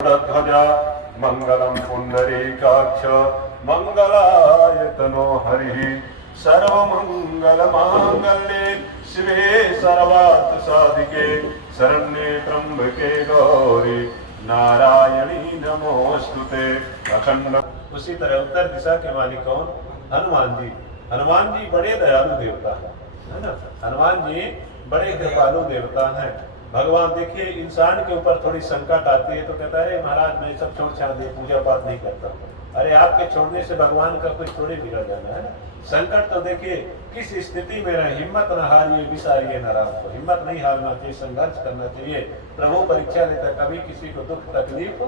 ध्वजा मंगलम पुंडरीकाक्ष मंगलायतनो हरि सर्वमंगल मांगल्ये शिवे सर्वार्थ साधिके शरण्ये त्र्यंबके गौरी नारायणी नमोस्तुते। अखंड। उसी तरह उत्तर दिशा के मालिक कौन? हनुमान जी। हनुमान जी बड़े दयालु देवता है ना। हनुमान जी बड़े कृपालु देवता हैं। भगवान देखिए इंसान के ऊपर थोड़ी संकट आती है तो कहता है महाराज मैं सब छोड़ छाड़ दे, पूजा पाठ नहीं करता। अरे आपके छोड़ने से भगवान का कुछ थोड़ी बिगड़ जाना है ना। संकट तो देखिए किस स्थिति में रहे, हिम्मत न हारिए विसारिए न राम को। हिम्मत नहीं हारना चाहिए, संघर्ष करना चाहिए। प्रभु परीक्षा लेता, कभी किसी को दुख तकलीफ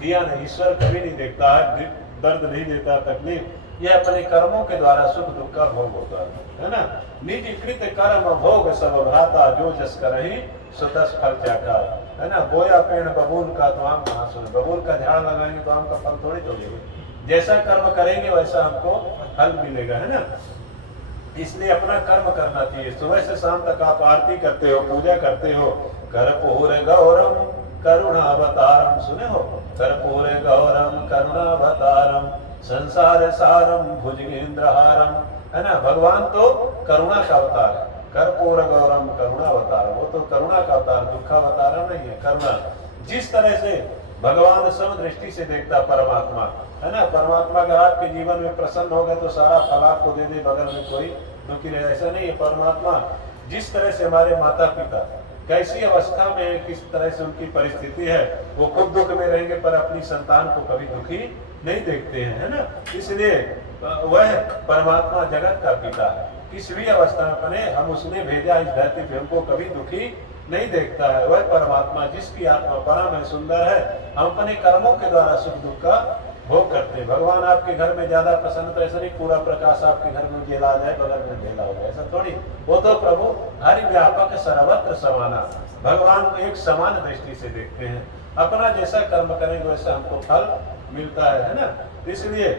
दिया नहीं। ईश्वर कभी नहीं देखता है, दर्द नहीं देता, तकलीफ। यह अपने कर्मों के द्वारा सुख दुख का भोग होता है ना। निज कृत कर्म भोग सब भ्राता जो जस करहि सुतस फल चाका, है ना। बोया पेड़ बबूल का तो आम कहाँ सुने। बबूल का झाड़ लगाएंगे तो आम का फल थोड़ी तोड़ेंगे। जैसा कर्म करेंगे वैसा हमको फल मिलेगा, है ना। इसलिए अपना कर्म करना चाहिए। सुबह से शाम तक आप आरती करते हो, पूजा करते हो। कर्पूर गौरम करुणावतारम, सुने हो? कर्पूर गौरम करुणावतारम संसार सारम भुजगेंद्रहारम, है ना। भगवान तो करुणा का अवतार है। कर्पूर गौरम करुणा अवतार, वो तो करुणा का अवतार, दुखावतार नहीं है, करुणा। जिस तरह से भगवान समदृष्टि से देखता परमात्मा, है ना। परमात्मा अगर आपके जीवन में प्रसन्न हो गए तो सारा फल आपको दे दे, बगल में कोई दुखी रहे, ऐसा नहीं है। परमात्मा जिस तरह से हमारे माता पिता कैसी अवस्था में किस तरह से उनकी परिस्थिति है, वो खुद दुख में रहेंगे पर अपनी संतान को कभी दुखी नहीं देखते हैं, है ना। इसलिए वह परमात्मा जगत का पिता है। किस भी अवस्था में बने हम उसने भेजा इस धरती पे, हमको कभी दुखी नहीं देखता है। वह परमात्मा जिसकी आत्मा परम है, सुंदर है। हम अपने कर्मों के द्वारा सुख दुख का भोग करते हैं। भगवान आपके घर में ज्यादा प्रसन्न तो ऐसा नहीं पूरा प्रकाश आपके घर में उजियाला आ जाए, बगल में अंधेरा हो जाए, ऐसा थोड़ी। वो तो प्रभु हरि व्यापक सर्वत्र समाना, भगवान को एक समान दृष्टि से देखते हैं। अपना जैसा कर्म करेंगे वैसा हमको फल मिलता है ना। इसलिए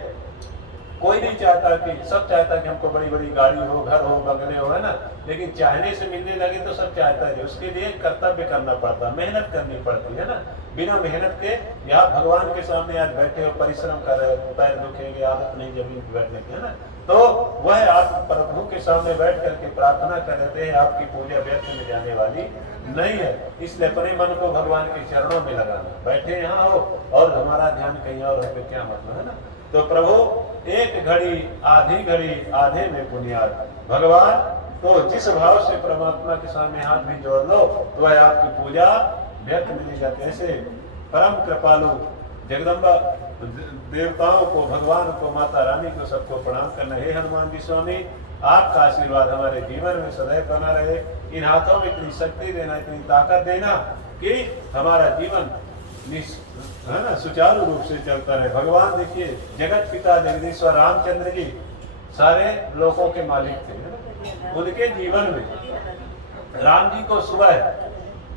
कोई नहीं चाहता कि, सब चाहता कि हमको बड़ी बड़ी गाड़ी हो, घर हो, बंगले हो, है ना। लेकिन चाहने से मिलने लगे तो सब चाहता है। उसके लिए कर्तव्य करना पड़ता, मेहनत करनी पड़ती है ना। बिना मेहनत के यहाँ भगवान के सामने आज बैठे हो, परिश्रम कर रहे हो, पैर दुखेंगे, आदत नहीं जमीन पर बैठने की, है ना। तो वह आप प्रभु के सामने बैठ करके प्रार्थना कर रहे थे, आपकी पूजा व्यर्थ में जाने वाली नहीं है। इसलिए अपने मन को भगवान के चरणों में लगाना। बैठे यहाँ हो और हमारा ध्यान कहीं और है तो क्या मतलब, है ना। तो प्रभु एक घड़ी आधे में पुण्यार्थ। भगवान तो जिस भाव से परमात्मा के सामने हाथ भी जोड़ लो तो वह आपकी पूजा व्यर्थ मिली जाती है। ऐसे परम कृपालु जगदम्बा देवताओं को, भगवान को, माता रानी को, सबको प्रणाम करना। हे हनुमान जी स्वामी, आपका आशीर्वाद हमारे जीवन में सदैव बना रहे। इन हाथों में इतनी शक्ति देना, इतनी ताकत देना कि हमारा जीवन है ना सुचारू रूप से चलता रहे। भगवान देखिए जगत पिता जगदीश्वर रामचंद्र जी सारे लोगों के मालिक थे, है ना। उनके जीवन में राम जी को सुबह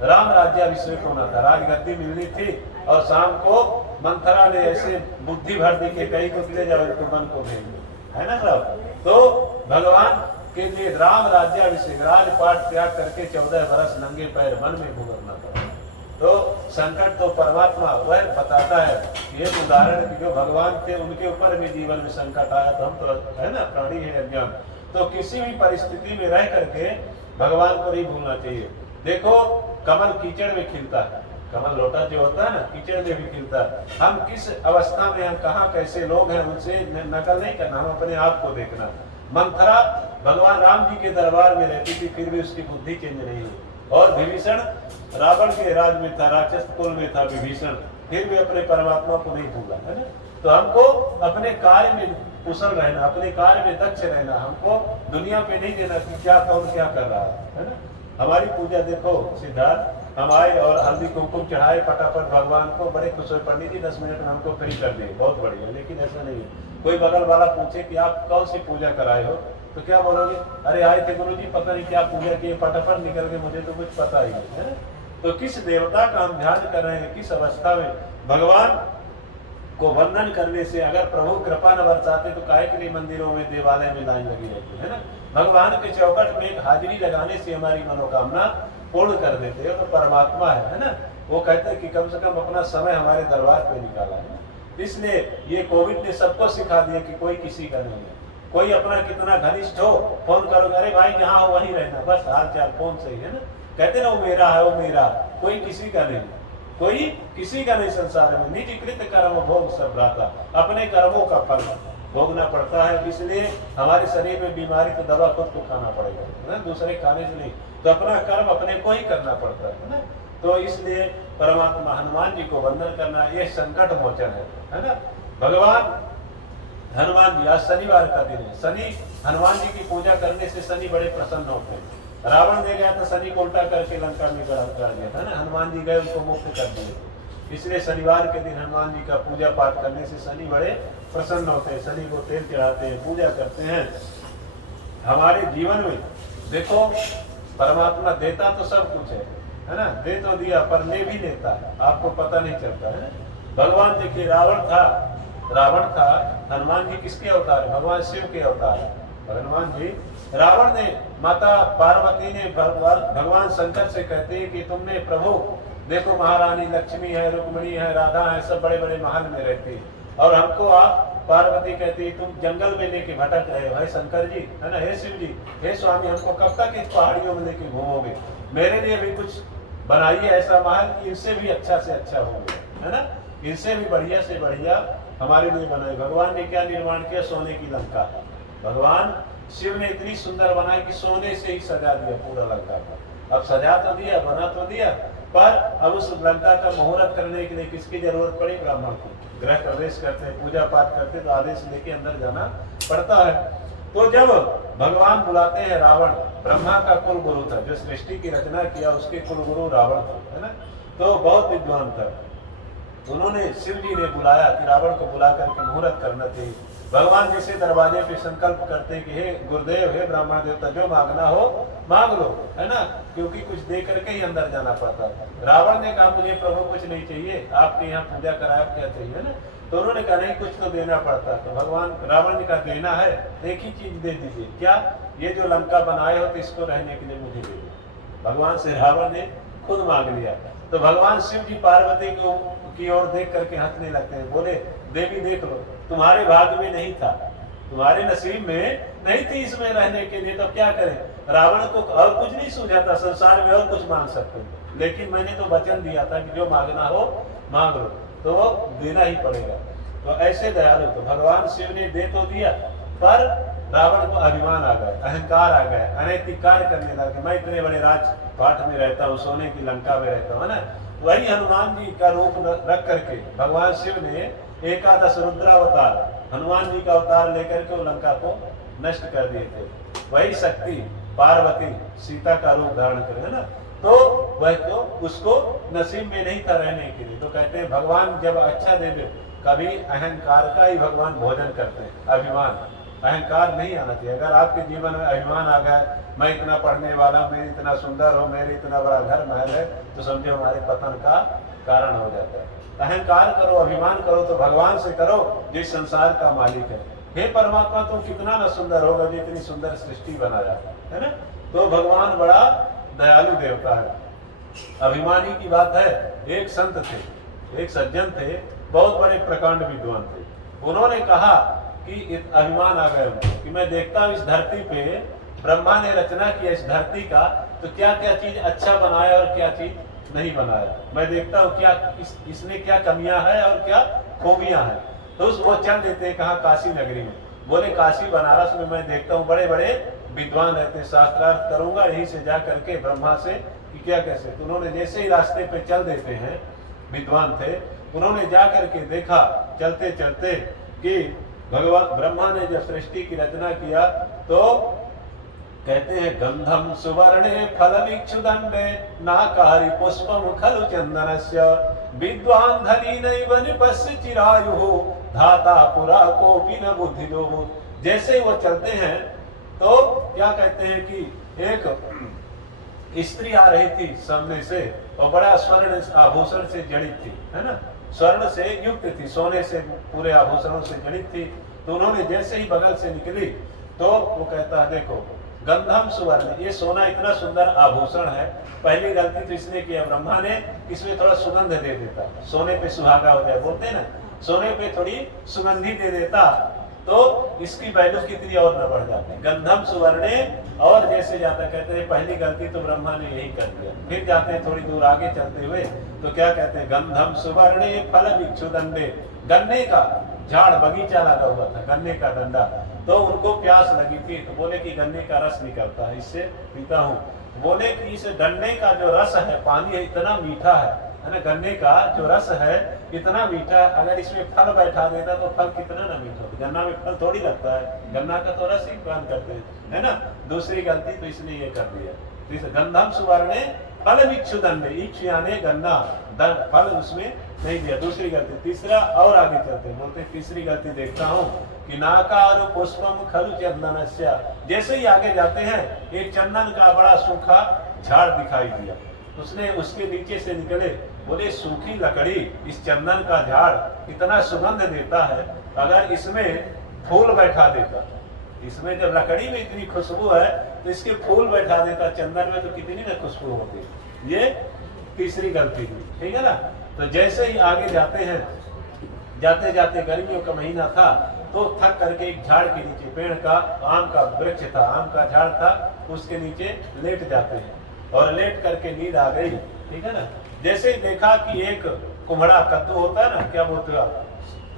राम राज्याभिषेक होना था, राजगद्दी मिलनी थी। और शाम को मंथरा ने ऐसे बुद्धि भर दी कि कहीं को ले जाओ तो मन को भेज, है ना सब। तो भगवान के लिए राम राज्याभिषेक, राजपाट त्याग करके 14 वर्ष नंगे पैर वन में भुगतना था। तो संकट तो परमात्मा वह बताता है। ये उदाहरण कि जो भगवान थे उनके ऊपर भी जीवन में संकट आया तो हम तो, है ना, प्राणी है अज्ञान। तो किसी भी परिस्थिति में रह करके भगवान को नहीं भूलना चाहिए। देखो कमल कीचड़ में खिलता है, कमल लोटा जो होता है ना कीचड़ में भी खिलता है। हम किस अवस्था में, हम कहाँ कैसे लोग हैं उनसे नकल नहीं करना, हम अपने आप को देखना। मंथरा भगवान राम जी के दरबार में रहती थी फिर भी उसकी बुद्धि चेंज नहीं हुई। और विभीषण रावण के राज में था, राक्षस कुल में था विभीषण, फिर भी अपने परमात्मा को नहीं भूला, है ना। तो हमको अपने कार्य में कुशल रहना, अपने कार्य में दक्ष रहना। हमको दुनिया पे नहीं देना कि क्या कौन क्या कर रहा है ना। हमारी पूजा देखो सिद्धार्थ, हम आए और हल्दी कुमकुम चढ़ाए फटाफट भगवान को, बड़े खुश हुए। पंडित जी 10 मिनट में हमको फ्री कर दिए, बहुत बढ़िया। लेकिन ऐसा नहीं है। कोई बगल वाला पूछे कि आप कौन सी पूजा कराए हो तो क्या बोलोगे? अरे आए थे गुरु जी, पता नहीं क्या पूजा की, फटाफट निकल के, मुझे तो कुछ पता ही नहीं, है। तो किस देवता का हम ध्यान कर रहे हैं, किस अवस्था में? भगवान को वंदन करने से अगर प्रभु कृपा न बरसाते तो काहे के लिए मंदिरों में, देवालय में लाइन लगी रहती है ना। भगवान के चौखट में एक हाजिरी लगाने से हमारी मनोकामना पूर्ण कर देते हो। तो परमात्मा है ना। वो कहते हैं कि कम से कम अपना समय हमारे दरबार पे निकाला है। इसलिए ये कोविड ने सबको सिखा दिया कि कोई किसी का नहीं है। कोई अपना कितना घनिष्ठ हो, फोन करोगे, अरे भाई जहाँ हो वहीं रहना, बस हाल चाल फोन से ही है ना। कहते ना वो मेरा है, वो मेरा, कोई किसी का नहीं, कोई किसी का नहीं संसार में। निज कृत कर्म भोग सब भ्राता, अपने कर्मों का फल भोगना पड़ता है। इसलिए हमारे शरीर में बीमारी तो दवा खुद को खाना पड़ेगा ना, दूसरे खाने से नहीं। तो अपना कर्म अपने को ही करना पड़ता है ना। तो इसलिए परमात्मा हनुमान जी को वंदन करना ये संकट मोचन है ना। भगवान हनुमान जी, आज शनिवार का दिन है, शनि हनुमान जी की पूजा करने से शनि बड़े प्रसन्न होते हैं। रावण ने गया तो शनि को उल्टा करके लंका में कर दिया था ना, हनुमान जी गए उनको मुक्त कर दिए। इसलिए शनिवार के दिन हनुमान जी का पूजा पाठ करने से शनि बड़े प्रसन्न होते हैं। शनि को तेल चढ़ाते हैं, पूजा करते हैं। हमारे जीवन में देखो परमात्मा देता तो सब कुछ है ना, दे तो दिया पर ले भी लेता है, आपको पता नहीं चलता है। भगवान देखिए रावण था, हनुमान जी किसके अवतार है? भगवान शिव के अवतार है हनुमान जी। रावण ने, माता पार्वती ने भगवान शंकर से कहते हैं कि तुमने प्रभु देखो महारानी लक्ष्मी है, रुक्मिणी है, राधा है, सब बड़े बड़े महल में रहती है, और हमको आप पार्वती कहती है तुम जंगल में लेके भटक रहे हो। है शंकर जी है ना, हे शिव जी, हे स्वामी, हमको कब तक इस पहाड़ियों में लेके घूमोगे? मेरे लिए भी कुछ बनाइए ऐसा महल, इनसे भी अच्छा से अच्छा होंगे, है ना, इनसे भी बढ़िया से बढ़िया हमारे लिए बनाए। भगवान ने क्या निर्माण किया? सोने की लंका। भगवान शिव ने इतनी सुंदर बनाई कि सोने से ही सजा दिया पूरा लंका का। अब सजा तो दिया, बना तो दिया, पर अब उस लंका का मुहूर्त करने के लिए किसकी जरूरत पड़ी? ब्राह्मण को। गृह प्रवेश करते हैं, पूजा पाठ करते हैं, तो आदेश लेके अंदर जाना पड़ता है। तो जब भगवान बुलाते हैं रावण, ब्रह्मा का कुल गुरु था, जो सृष्टि की रचना किया उसके कुल गुरु रावण था, है ना, तो बहुत विद्वान था। उन्होंने, शिव जी ने बुलाया कि रावण को बुला करके मुहूर्त करना चाहिए। भगवान जैसे दरवाजे पे संकल्प करते हैं कि हे गुरुदेव, हे ब्राह्मण देवता, जो मांगना हो मांग लो, है ना, क्योंकि कुछ दे करके ही अंदर जाना पड़ता है। रावण ने कहा मुझे प्रभु कुछ नहीं चाहिए, आपके यहाँ पूजा कराए, आप क्या चाहिए, है ना। तो उन्होंने कहा नहीं, कुछ तो देना पड़ता। तो भगवान रावण ने कहा देना है, एक ही चीज दे दीजिए। क्या? ये जो लंका बनाए हो तो इसको रहने के लिए मुझे दे दो। भगवान से रावण ने खुद मांग लिया। तो भगवान शिव जी पार्वती की ओर देख करके हंसने लगते हैं, बोले देवी देख लो, तुम्हारे भाग्य में नहीं था, तुम्हारे नसीब में नहीं थी इसमें रहने के लिए, तो क्या करें? रावण को और कुछ नहीं सूझा था संसार में, और कुछ मांग सकते, लेकिन मैंने तो वचन दिया था कि जो मांगना हो मांग लो, तो वो देना ही पड़ेगा। तो ऐसे दयालु, तो भगवान शिव ने दे तो दिया, पर रावण को अभिमान आ गया, अहंकार आ गया, अनैतिक कार्य करने लगे। मैं इतने बड़े राजपाट में रहता हूँ, सोने की लंका में रहता हूँ, है ना। वही हनुमान जी का रूप रख करके भगवान शिव ने एकादश रुद्रावतार, हनुमान जी का अवतार लेकर के वो लंका को नष्ट कर दिए थे। वही शक्ति पार्वती सीता का रूप धारण करे, है ना। तो वह तो उसको नसीब में नहीं था रहने के लिए। तो कहते हैं भगवान जब अच्छा दे दे, कभी अहंकार का ही भगवान भोजन करते हैं। अभिमान, अहंकार नहीं आना चाहिए। अगर आपके जीवन में अभिमान आ गया, मैं इतना पढ़ने वाला, मैं इतना सुंदर हूँ, मेरे इतना बड़ा घर महल है, तो समझो हमारे पतन का कारण हो जाता है। अहंकार करो, अभिमान करो तो भगवान से करो जो संसार का मालिक है। हे परमात्मा, तुम कितना न सुंदर होगा जो इतनी सुंदर सृष्टि बनाया, है ना। तो भगवान बड़ा दयालु देवता है। अभिमानी की बात है, एक संत थे, एक सज्जन थे, बहुत बड़े प्रकांड विद्वान थे। उन्होंने कहा कि अभिमान आ गया उनको कि मैं देखता हूँ इस धरती पे ब्रह्मा ने रचना किया इस धरती का, तो क्या क्या चीज अच्छा बनाया और क्या चीज नहीं बनाया। मैं देखता हूँ क्या इसमें क्या कमियां हैं और क्या खूबियां हैं। तो वो चल देते हैं कहाँ? काशी नगरी में। बोले काशी बनारस में मैं देखता हूँ बड़े बड़े विद्वान रहते, शास्त्रार्थ करूंगा यहीं से जा करके ब्रह्मा से कि क्या कैसे। तो उन्होंने जैसे ही रास्ते पे चल देते हैं, विद्वान थे, उन्होंने जा करके देखा चलते चलते कि भगवान ब्रह्मा ने जब सृष्टि की रचना किया तो कहते हैं गंधम सुवर्णे फलमिक्षुदंडे नाकारी पुष्पम खलु चंदनस्य विद्वान धनी नैव निपस्य चिरायुः धाता पुरा कोपि न बुद्धिलो। जैसे ही वो चलते हैं तो क्या कहते हैं कि एक स्त्री आ रही थी सामने से और बड़ा स्वर्ण आभूषण से जड़ित थी, है ना, स्वर्ण से युक्त थी, सोने से पूरे आभूषणों से जड़ित थी। तो उन्होंने जैसे ही बगल से निकली तो वो कहता है देखो गंधम सुवर्ण, ये सोना इतना सुंदर आभूषण है। पहली गलती तो इसने किया, ब्रह्मा ने इसमें थोड़ा सुगंध दे देता, सोने पे सुहागा हो जाए, बोलते हैं ना, सोने पे थोड़ी सुगंधी दे देता तो इसकी वैल्यू कितनी और न बढ़ जाती। गंधम सुवर्णे, और जैसे जाता कहते हैं पहली गलती तो ब्रह्मा ने यही कर दिया। फिर जाते हैं थोड़ी दूर आगे चलते हुए तो क्या कहते हैं, गंधम सुवर्णे फल भिक्षु दंडे, गन्ने का झाड़ बगीचा लगा हुआ था, गन्ने का डंडा, तो उनको प्यास लगी थी तो बोले कि गन्ने का रस निकलता है, इससे पीता हूँ। बोले कि इस गन्ने का जो रस है, पानी है, इतना मीठा है ना, गन्ने का जो रस है इतना मीठा है, अगर इसमें फल बैठा देता तो फल कितना ना मीठा होता। गन्ना में फल थोड़ी लगता है, गन्ना का तो रस ही पान करते हैं, है ना। दूसरी गलती तो इसने ये कर दिया। गंधम सुवर्णे फल भिक्षु दंडे, इक्ष यानी गन्ना, फल उसमें नहीं दिया, दूसरी गलती। तीसरा और आगे चलते हैं, बोलते तीसरी गलती देखता हूँ कि नाकारो पुष्पम खलु चंदनस्या, जैसे ही आगे जाते हैं एक चंदन का बड़ा सूखा झाड़ दिखाई दिया, उसने उसके नीचे से निकले, बोले सूखी लकड़ी, इस चंदन का झाड़ इतना सुगंध देता है, अगर इसमें फूल बैठा देता, इसमें जब लकड़ी में इतनी खुशबू है तो इसके फूल बैठा देता, चंदन में तो कितनी ना खुशबू होती। ये तीसरी गलती हुई, ठीक है ना। तो जैसे ही आगे जाते हैं, जाते जाते गर्मियों का महीना था तो थक करके एक झाड़ के नीचे, पेड़ का आम का वृक्ष था, आम का झाड़ था, उसके नीचे लेट जाते हैं और लेट करके नींद आ गई, ठीक है ना। जैसे ही देखा कि एक कुम्हड़ा, कद्दू होता है ना, क्या बोलते हो आप,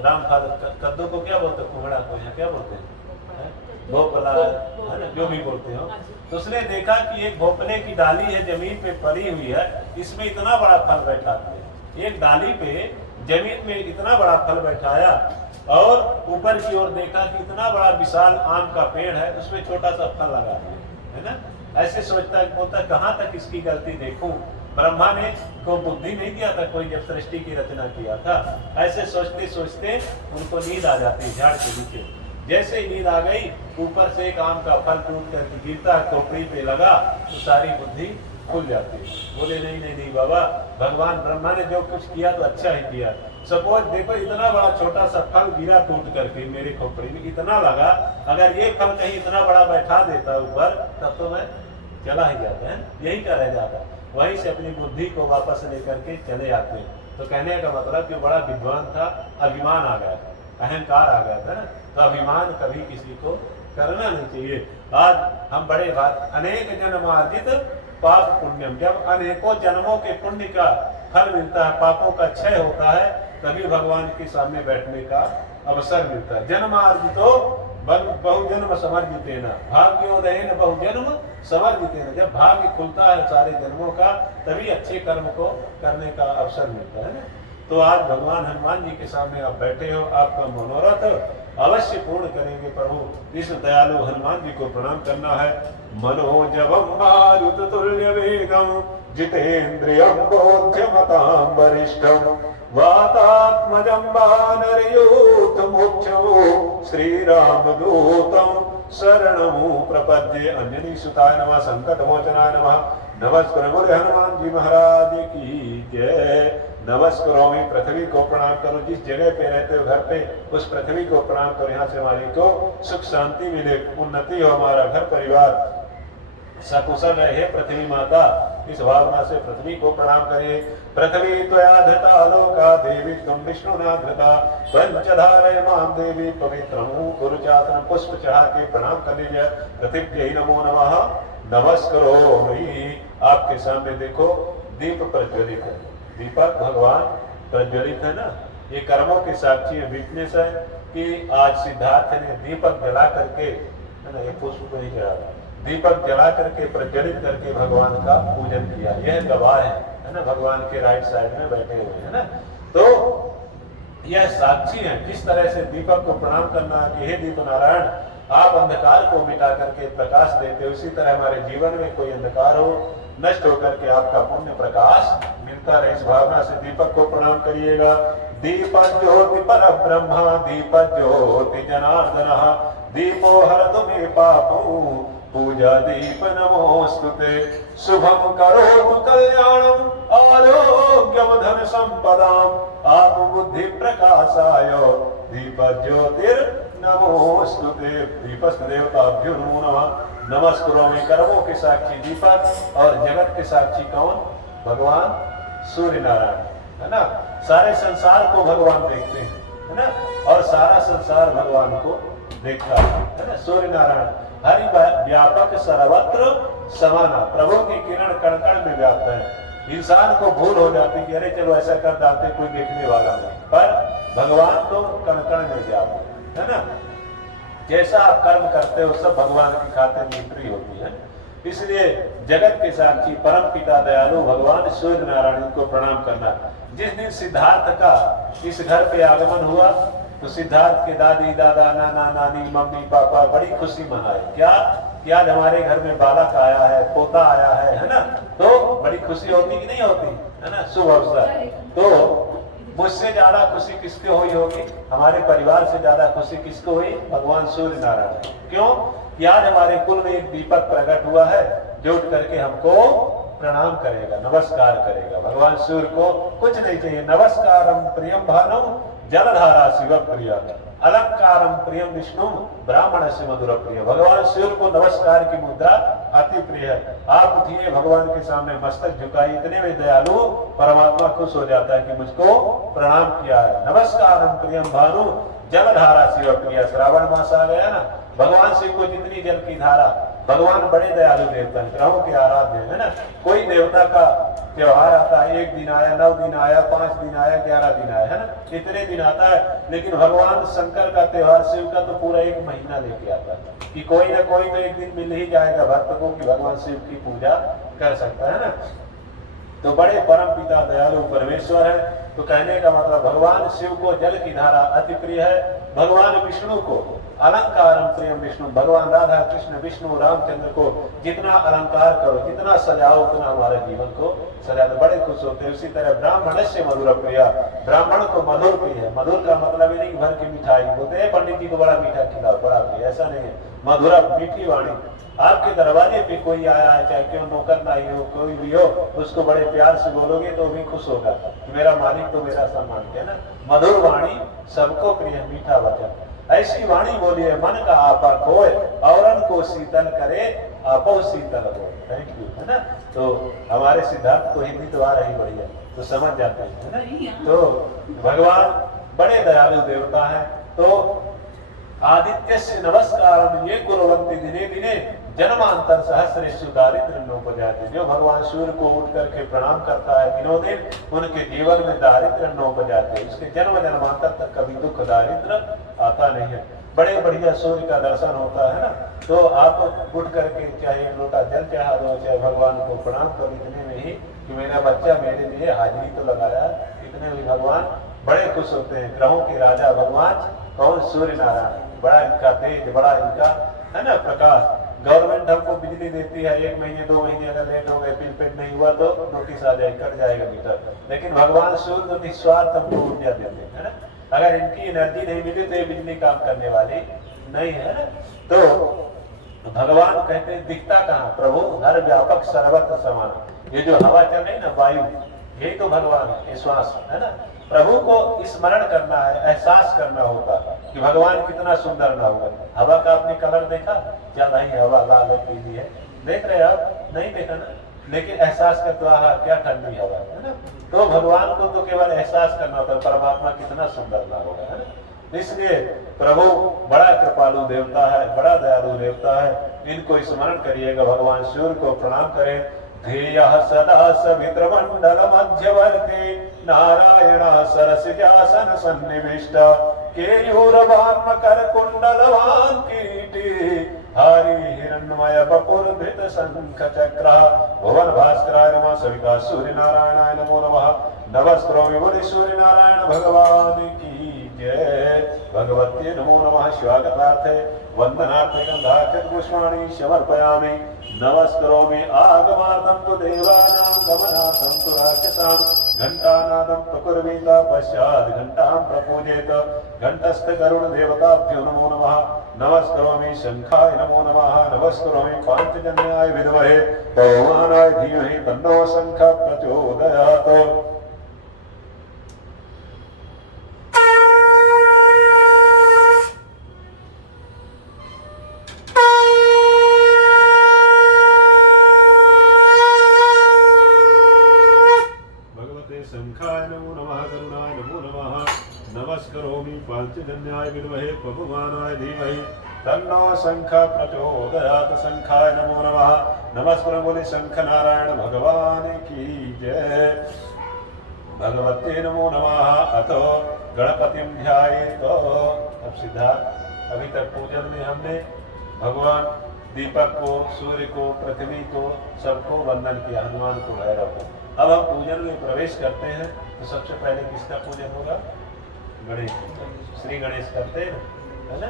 रामफल, कद्दू को क्या बोलते हो, कुम्हड़ा को यहाँ क्या बोलते हैं, भोपला, है ना, जो भी बोलते हो। तो उसने देखा कि एक भोपले की डाली है, जमीन पे पड़ी हुई है, इसमें इतना बड़ा फल बैठा है। एक डाली पे जमीन में इतना बड़ा फल बैठाया और ऊपर की ओर देखा कि इतना बड़ा विशाल आम का पेड़ है, उसमें छोटा सा फल लगा है ना। ऐसे सोचता है, बोलता कहाँ तक इसकी गलती देखूं, ब्रह्मा ने को बुद्धि नहीं दिया था कोई जब सृष्टि की रचना किया था। ऐसे सोचते सोचते उनको नींद आ जाती है झाड़ के नीचे। जैसे ही नींद आ गई, ऊपर से एक आम का फल टूट करके गिरता है, खोपड़ी पे लगा तो सारी बुद्धि खुल जाती है। बोले नहीं नहीं नहीं बाबा, भगवान ब्रह्मा ने जो कुछ किया तो अच्छा ही किया। सपोज देखो इतना बड़ा छोटा सा फल गिरा टूट करके मेरे खोपड़ी में, इतना लगा, अगर ये फल कहीं इतना बड़ा बैठा देता ऊपर तब तो मैं चला ही जाता है, यही का रह जाता। वहीं से अपनी बुद्धि को वापस लेकर के चले आते हैं। तो कहने का मतलब कि बड़ा विद्वान था, अभिमान आ गया, अहंकार आ गया था ना, तो अभिमान कभी किसी को करना नहीं चाहिए। आज हम बड़े बात, अनेक जन्मार्जित पाप पुण्यम, जब अनेकों जन्मों के पुण्य का फल मिलता है, पापों का क्षय होता है, तभी भगवान के सामने बैठने का अवसर मिलता है। जन्मार्जितो बहुजन्म समर्जितेन, भाग्योदयेन बहुजन्म समर्जितेन, जब भाग्य खुलता है सारे जन्मों का, तभी अच्छे कर्म को करने का अवसर मिलता है ना। तो आज भगवान हनुमान जी के सामने आप बैठे हो, आपका मनोरथ अवश्य पूर्ण करेंगे प्रभु। इस दयालु हनुमान जी को प्रणाम करना है। मनोजवम मारुत तुल्य वेगम जितेन्द्रियं बोध्यमतां वरिष्ठं वातात्मजं वानरयूथमुख्यं श्रीरामदूतं शरणं प्रपद्ये। अंजनी सुताय नमः, संकटमोचनाय नमः। नमस्कार बोले हनुमान जी महाराज की जय। नमस्कारों में पृथ्वी को प्रणाम करो, जिस जगह पे रहते हो घर पे उस पृथ्वी को प्रणाम करो, यहाँ से हमारे को सुख शांति मिले, उन्नति हो, हमारा घर परिवार सकुशल रहे। पृथ्वी माता, इस भावना से पृथ्वी को प्रणाम करें। पृथ्वी त्वया धृता लोका देवी त्वं विष्णुना धृता पंचधारय मां देवी पवित्रं कुरु चासनं। पुष्प चढ़ा के प्रणाम कर लीजिए। पृथ्व्यै नमो नमः। नमस्कारोमि। आपके सामने देखो दीप प्रज्वलित है, दीपक भगवान प्रज्वलित है ना, ये कर्मों के साक्षी है, विटनेस है कि आज सिद्धार्थ ने दीपक जला करके, है ना, ये पुष्प को नहीं चढ़ा, दीपक जला करके प्रज्वलित करके भगवान का पूजन किया। यह गवाह है ना, भगवान के राइट साइड में बैठे हुए हैं ना। तो यह साक्षी है किस तरह से दीपक को प्रणाम करना कि हे दीप नारायण, आप अंधकार को मिटा करके प्रकाश देते हो, उसी तरह हमारे जीवन में कोई अंधकार हो नष्ट होकर के आपका पुण्य प्रकाश मिलता रहे। इस भावना से दीपक को प्रणाम करिएगा। दीप ज्योति पर ब्रह्मा, दीप ज्योति जनार्दन, दीपो हरतु मे पापो पूजा दीप नमोस्तुते। शुभम करोतु कल्याणम आरोग्यम धन संपदाम आत्मबुद्धि प्रकाशाय दीप ज्योतिर नमोस्तुते। दीपस्थ देवताभ्यो नमो नमः। नमस्कारोमि कर्मों के साक्षी दीपक और जगत के साक्षी कौन? भगवान सूर्य नारायण, है ना। सारे संसार को भगवान देखते हैं, है ना, और सारा संसार भगवान को देखता है ना। सूर्य नारायण हरि व्यापक सर्वत्र समाना, प्रभु की किरण कण कण में व्याप्त है। इंसान को भूल हो जाती कि अरे चलो ऐसा कर डालते, कोई देखने वाला नहीं, पर भगवान तो कण कण में व्याप्त है ना। जैसा आप कर्म करते हो सब भगवान की खातिर नीति होती है। इसलिए जगत के साक्षी परम पिता दयालु भगवान सूर्य नारायण को प्रणाम करना। जिस दिन सिद्धार्थ का इस घर पे आगमन हुआ तो सिद्धार्थ के दादी दादा नाना नानी मम्मी पापा बड़ी खुशी मनाए। क्या कि आज हमारे घर में बालक आया है, पोता आया है ना। तो बड़ी खुशी होती कि नहीं होती, है ना, शुभ अवसर। तो मुझसे ज्यादा खुशी किसको हुई होगी? हमारे परिवार से ज्यादा खुशी किसको हुई? भगवान सूर्य नारायण। क्यों कि आज हमारे कुल में एक दीपक प्रकट हुआ है जो उठ करके हमको प्रणाम करेगा, नमस्कार करेगा। भगवान सूर्य को कुछ नहीं चाहिए। नमस्कारम प्रियम भानु जलधारा शिव प्रिय अलंकारम प्रियम विष्णु ब्राह्मण से मधुर प्रिय। भगवान सूर्य को नमस्कार की मुद्रा अति प्रिय है। आप उठिए, भगवान के सामने मस्तक झुकाइए, इतने में दयालु परमात्मा खुश हो जाता है कि मुझको प्रणाम किया है। नमस्कारम प्रियम भानु जलधारा शिव प्रिय। श्रावण मास आ गया ना, भगवान शिव को जितनी जल की धारा, भगवान बड़े दयालु देवता हैं, ग्रहों के आराध्य है ना। कोई देवता का त्योहार आता है, 1 दिन आया, 9 दिन आया, 5 दिन आया, 11 दिन आया, है ना, इतने दिन आता है। लेकिन भगवान शंकर का त्योहार शिव का तो पूरा 1 महीना लेके आता है कि कोई ना कोई तो एक दिन मिल ही जाएगा भक्त को कि भगवान शिव की पूजा कर सकता है ना। तो बड़े परम पिता दयालु परमेश्वर है। तो कहने का मतलब भगवान शिव को जल की धारा अति प्रिय है। भगवान विष्णु को अलंकारम प्रियम विष्णु, भगवान राधा कृष्ण विष्णु रामचंद्र को जितना अलंकार करो, जितना सजाओ, उतना हमारे जीवन को सजा दो, बड़े खुश होते हैं। उसी तरह ब्राह्मण से मधुर प्रिय, ब्राह्मण को मधुर प्रिय है। मधुर का मतलब नहीं भर की मिठाई बोलते हैं पंडित जी को बड़ा मीठा खिलाओ, बड़ा प्रिय, ऐसा नहीं है। मधुरा मीठी वाणी। आपके दरवाजे पे कोई आया है, चाहे क्यों नौकर नाई हो, कोई भी हो, उसको बड़े प्यार से बोलोगे तो भी खुश होगा कि मेरा मालिक तो मेरा सम्मान किया ना। मधुर वाणी सबको प्रिय, मीठा वचन। ऐसी वाणी बोलिए मन का आपा खोए, औरन को शीतल करे आपो शीतल हो। थैंक यू, है ना। तो हमारे सिद्धार्थ को हिंदी तो आ रही बढ़िया, तो समझ जाते हैं, है ना। तो भगवान बड़े दयालु देवता है। तो आदित्य से नमस्कार ये कुर्वन्ति दिने दिने जन्मांतर सहस्रेषु दारिद्र्य नोपजाते। जो भगवान सूर्य को उठ करके प्रणाम करता है दिनों दिन, उनके जीवन में दारिद्र्य नोपजाते, उसके जन्म जन्मांतर तक कभी दुख दारिद्र्य आता नहीं है। बड़े बढ़िया सूर्य का दर्शन होता है ना। तो आप उठ करके चाहे एक लोटा जल चढ़ा दो, चाहे भगवान को प्रणाम करो, इतने में ही कि मेरा बच्चा मेरे लिए हाजिरी तो लगाया, इतने में भगवान बड़े खुश होते हैं। ग्रहों के राजा भगवान कौन? सूर्य नारायण। बड़ा इनका तेज, बड़ा इनका, है ना, प्रकाश। गवर्नमेंट हमको बिजली देती है, 1 महीने 2 महीने अगर लेट हो गए, बिल पेड नहीं हुआ तो नोटिस आ जाए, कट जाएगा मीटर। लेकिन भगवान सूर्य तो निस्वार्थ हमको ऊर्जा देते हैं, है ना। अगर इनकी एनर्जी नहीं मिली तो ये बिजली काम करने वाली नहीं है ना। तो भगवान कहते हैं दिखता कहाँ? प्रभु हर व्यापक सर्वत्र समान। ये जो हवा चल रही ना, वायु, यही तो भगवान है, श्वास, है ना। प्रभु को स्मरण करना है, एहसास करना होता कि भगवान कितना सुंदर ना हुआ। हवा का आपने कलर देखा? क्या नहीं, हवा लाल है, पीली है, देख रहे आप? नहीं देखा ना। लेकिन एहसास करते हो क्या ठंडी हवा है ना। तो भगवान को तो केवल एहसास करना होता है परमात्मा कितना सुंदर ना होगा, है ना। इसलिए प्रभु बड़ा कृपालु देवता है, बड़ा दयालु देवता है। इनको स्मरण करिएगा, भगवान सूर्य को प्रणाम करें। ध्येयः सदा सवित्र मंडल मध्यवर्ती नारायण सरसिजासन सन्निविष्ट केयूरवाम कर कुंडलवान कीटी हरि हिरण्मय बपुरधृत शंख चक्र भुवन भास्कराय नमः सविता सूर्य नारायणाय नमो नमः। नमस्कारोमि बोले सूर्य नारायण भगवान की जय। भगवते नमो नमः। स्वागतार्थे वंदनार्थे गंधाक्षत पुष्पाणि समर्पयामि। नमस्कारोमि आगमार्थं तु देवानां गमनार्थं तु राक्षसां घंटानादं प्रकुर्वीत पश्चात् घंटां प्रपूजेत घंटस्थ गरुड़ देवताभ्यो नमो नमः नमस्करोमि शंखाय नमो नमः नमस्करोमि पांचजन्याय विद्महे पवमानाय धीमहि तन्नो शंख प्रचोदयात्। शंखाय नमो नमः करुणाय नमो नमः नमस्करोमि पांचजन्याय विद्महे पवमानाय धीमहि तन्नो शंख प्रचोदयात्। शंखाय नमो नमः नमस्करोमि बोले शंख नारायण भगवान की जय। भगवते नमो नमः। अतो गणपतिं ध्यायेत। अब सिद्धार्थ अभी तक पूजन में हमने भगवान दीपक को, सूर्य को, पृथ्वी को, सबको वंदन किया, हनुमान को, भैरव को। अब हम पूजन में प्रवेश करते हैं तो सबसे पहले किसका पूजन होगा? गणेश जी। श्री गणेश करते हैं है ना,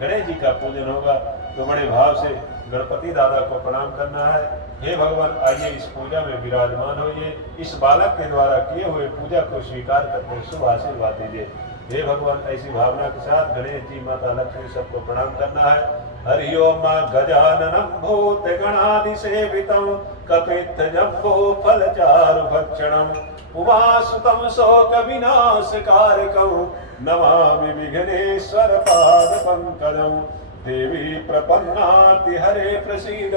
गणेश जी का पूजन होगा। तो बड़े भाव से गणपति दादा को प्रणाम करना है। हे भगवान, आइए इस पूजा में विराजमान होइए, इस बालक के द्वारा किए हुए पूजा को स्वीकार करते शुभ आशीर्वाद दीजिए। हे भगवान, ऐसी भावना के साथ गणेश जी, माता लक्ष्मी सबको प्रणाम करना है। हरि ओम गजाननं भूत गणादि सेवितं कपित्थ जम्बो फलचारु भक्षणं उमासुतं शोक विनाशकारकं नमामि विघ्नेश्वर पाद पंकजं। देवी प्रपन्नाति हरे प्रसीद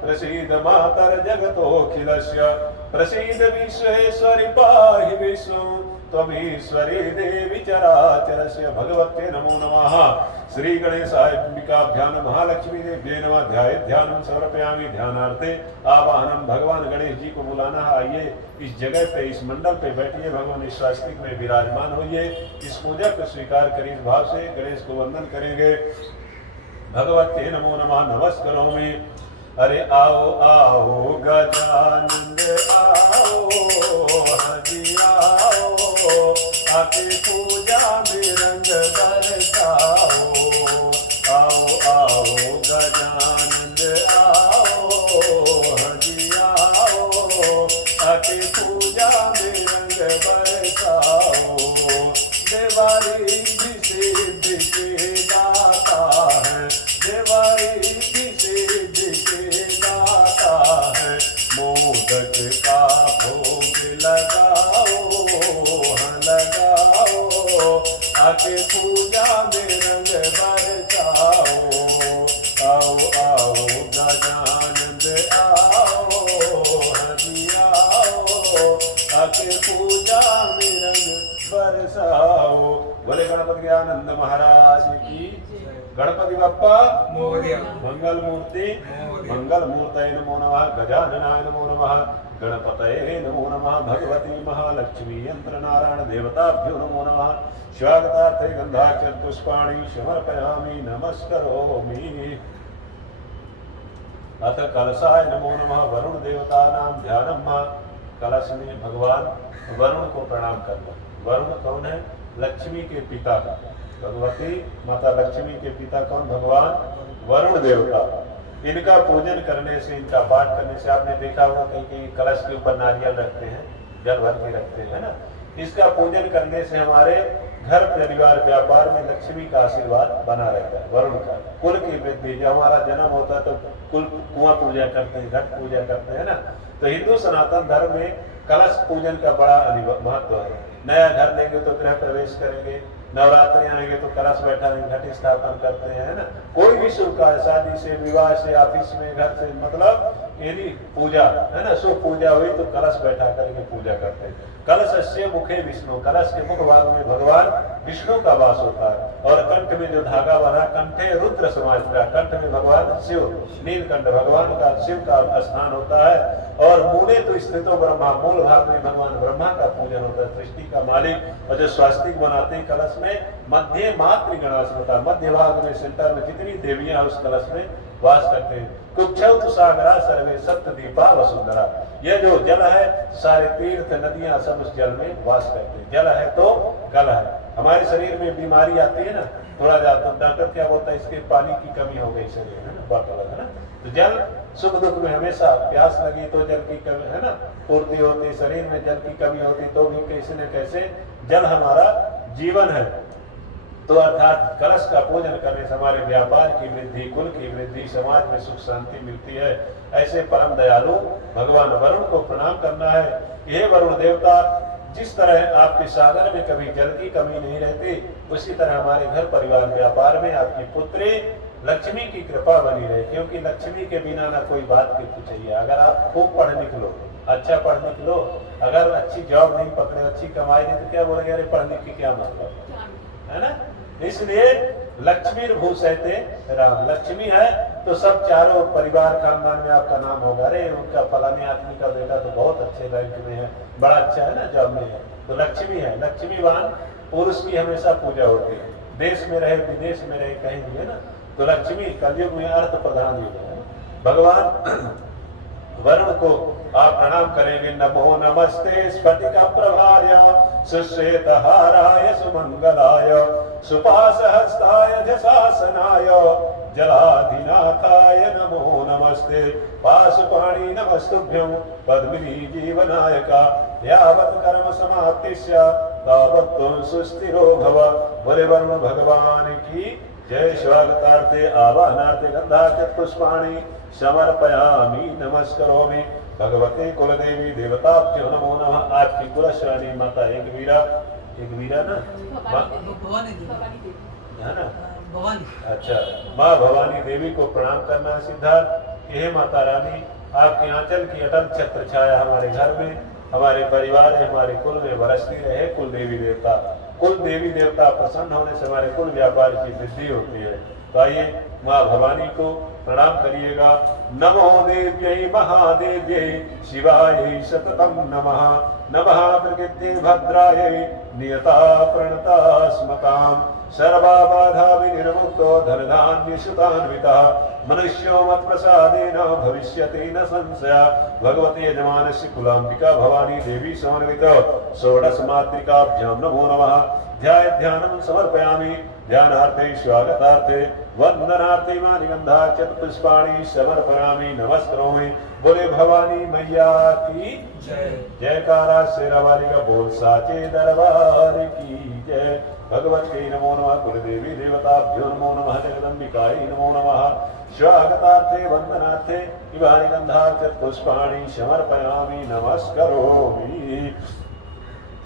प्रसीद मातर जगतोऽखिलस्य प्रसीद विश्वेश्वरि पाहि विश्वं त्वमीश्वरी देवी चराचरस्य। भगवते नमो नमः। श्री गणेशाभ्यां महालक्ष्मी देव्यै नमः। ध्यानं समर्पयामि। ध्यानार्थे आवाहनम। भगवान गणेश जी को बुलाना है। आइए इस जगह पे, इस मंडल पे बैठिए, भगवान इस स्वास्तिक में विराजमान होइए, इस पूजा को स्वीकार करिए। इस भाव से गणेश को वंदन करेंगे। भगवते नमो नमः। नमस्करोमि। अरे आओ आओ गजानंद आओ, हरि आओ, आके पूजा में रंग बरसाओ। आओ आओ गजानंद आओ, हरि आओ, आके पूजा में रंग बरसाओ। देवारी सिद्धि के दाता है, देवारी सिद्धि के दाता है। मोदक का भोग लगाओ, लगाओ, आके पूजा में रंग बरसाओ। आओ आओ गजानंद आओ, हरि आओ, आके पूजा में रंग बरसाओ। बोले गणपति आनंद महाराज की। गणपति बप्पा मोरया। मंगल मूर्ति मंगल मूर्तये नमो नमः। गजाननाय नमो नमः। गणपतये नमो नमः। भगवती महालक्ष्मी यंत्र नारायण देवताभ्यो नमो नमः। स्वागतार्थे गंधाक्षर पुष्पाणि समर्पयामि नमस्करोमि। अथ कलशाय नमो नमः। वरुण देवतानां ध्यानम्। कलश में भगवान वरुण को प्रणाम करना। वरुण कौन है? लक्ष्मी के पिता का। भगवती माता लक्ष्मी के पिता कौन? भगवान वरुण देवता। इनका पूजन करने से, इनका पाठ करने से, आपने देखा होगा कहीं कलश के ऊपर नारियल रखते हैं, जल भर के रखते हैं ना। इसका पूजन करने से हमारे घर परिवार व्यापार में लक्ष्मी का आशीर्वाद बना रहता है। वरुण का कुल की वृद्धि। जब हमारा जन्म होता है तो कुल कुआं पूजा करते हैं, घट पूजा करते हैं ना। तो हिंदू सनातन धर्म में कलश पूजन का बड़ा महत्व है। नया घर लेंगे तो गृह प्रवेश करेंगे, नवरात्रि आएंगे तो कलश बैठाएंगे, घट स्थापन करते हैं, है ना। कोई भी शुभ कार्य, शादी से, विवाह से, ऑफिस में, घर से, मतलब यदि पूजा है ना, शुभ पूजा हुई तो कलश बैठा करके पूजा करते हैं। कलशस्य मुखे विष्णु। कलश के मुख भाग में भगवान विष्णु का वास होता है। और कंठ में जो धागा बना, कंठे रुद्र समाज, कंठ में भगवान शिव, नीलकंठ भगवान का, शिव का स्थान होता है। और मूले तो स्थितो ब्रह्मा। मूल भाग में भगवान ब्रह्मा का पूजन होता है, सृष्टि का मालिक। और जो स्वास्तिक बनाते हैं कलश में, मध्य मातृ गणास होता है। मध्य भाग में, सेंटर में जितनी देवियां उस कलश में वास करते हैं। कुक्षौ सागरा सर्वे सप्त दीपा वसुंधरा। यह जो जल है, सारे तीर्थ नदियां सब उस जल में वास करते हैं। जल है तो कल है। हमारे शरीर में बीमारी आती है ना, थोड़ा ज्यादा, डॉक्टर क्या बोलता है, इसके पानी की कमी हो गई शरीर है ना, बॉटल है ना। तो जल सुख दुख में हमेशा प्यास लगी तो जल की कमी, है ना, पूर्ति होती, शरीर में जल की कमी होती तो भी कैसे न कैसे जल हमारा जीवन है। तो अर्थात कलश का पूजन करने से हमारे व्यापार की वृद्धि, कुल की वृद्धि, समाज में सुख शांति मिलती है। ऐसे परम दयालु भगवान वरुण को प्रणाम करना है। हे वरुण देवता, जिस तरह आपके सागर में कभी जल की कमी नहीं रहती, उसी तरह हमारे घर परिवार व्यापार में आपकी पुत्री लक्ष्मी की कृपा बनी रहे, क्योंकि लक्ष्मी के बिना ना कोई बात की चाहिए। अगर आप खूब पढ़ लिख लो, अच्छा पढ़ लिख लो, अगर अच्छी जॉब नहीं पकड़े, अच्छी कमाई नहीं, तो क्या बोलेंगे, अरे पढ़ लिख के क्या मतलब, है ना। इसलिए लक्ष्मी भूषयते राम, लक्ष्मी है तो सब चारों परिवार खानदान में आपका नाम होगा। अरे उनका फलाने आदमी का बेटा तो बहुत अच्छे रैंक में है, बड़ा अच्छा है ना, जॉब में है, तो लक्ष्मी है। लक्ष्मीवान पुरुष की हमेशा पूजा होती है, देश में रहे विदेश में रहे कहीं भी, है ना। तो लक्ष्मी कलयुग में अर्थ प्रधान युग है। भगवान वरुण को आप प्रणाम करेंगे। नमो नमस्ते स्फटिका प्रभार्या सुश्वेतहाराय सुमंगलाय सुपासहस्ताय जशासनाय जलाधिनाथाय नमो नमस्ते पाशुपाणि नमस्तुभ्यं पद्मिनी जीवनायका यावत् कर्म समाप्तिस्य तावत् त्वं सुस्थिरो भव। बोले वरुण भगवान की जय। स्वागतार्थे आवाहनार्थे गंधार्थे पुष्पाणि समर्पयामि नमस्करोमि भगवते कुलदेवी देवताभ्यो नमो नमः। आपकी कुलश्रेणी माता एक वीरा ना, है ना, भवानी। अच्छा, माँ भवानी देवी को प्रणाम करना सिद्धार्थ। हे माता रानी, आपके आंचल की अटल छत्र छाया हमारे घर में, हमारे परिवार में, हमारे कुल में बरसती रहे। कुल देवी देवता, कुल देवी देवता प्रसन्न होने से हमारे कुल व्यापार की वृद्धि होती है। तो आइए माँ भवानी को प्रणाम करिएगा। नमो देव्यै महादेव्यै शिवायै सततं नमः। नमः प्रकृति भद्रायै नियता प्रणता स्मताम् सर्वा बाधा विनिर्मुक्तो धनधान्यसुतान्वितः मनुष्यो मत्प्रसादेन भविष्यति न संशयः। भगवते यजमानस्य कुलाम्बिका भवानी देवी समन्वित षोडश मातृकाभ्यां नमो नमः। ध्यानं समर्पयामि। ध्यानार्थे स्वागतार्थे वंदनार्थे मानिगंधा पुष्पाणि समर्पयामि नमस्करोमि। बोले भवानी मैया की जय। जयकारा शेरावाली का बोल साचे दरबार की जय। भगवती नमो नमः। कुलदेवी देवताभ्यो नमो नमः। जगदम्बिकायै नमो नमः। स्वागतार्थे वंदनार्थे इवानि गंधार्थे पुष्पाणि समर्पयामि नमस्करोमि।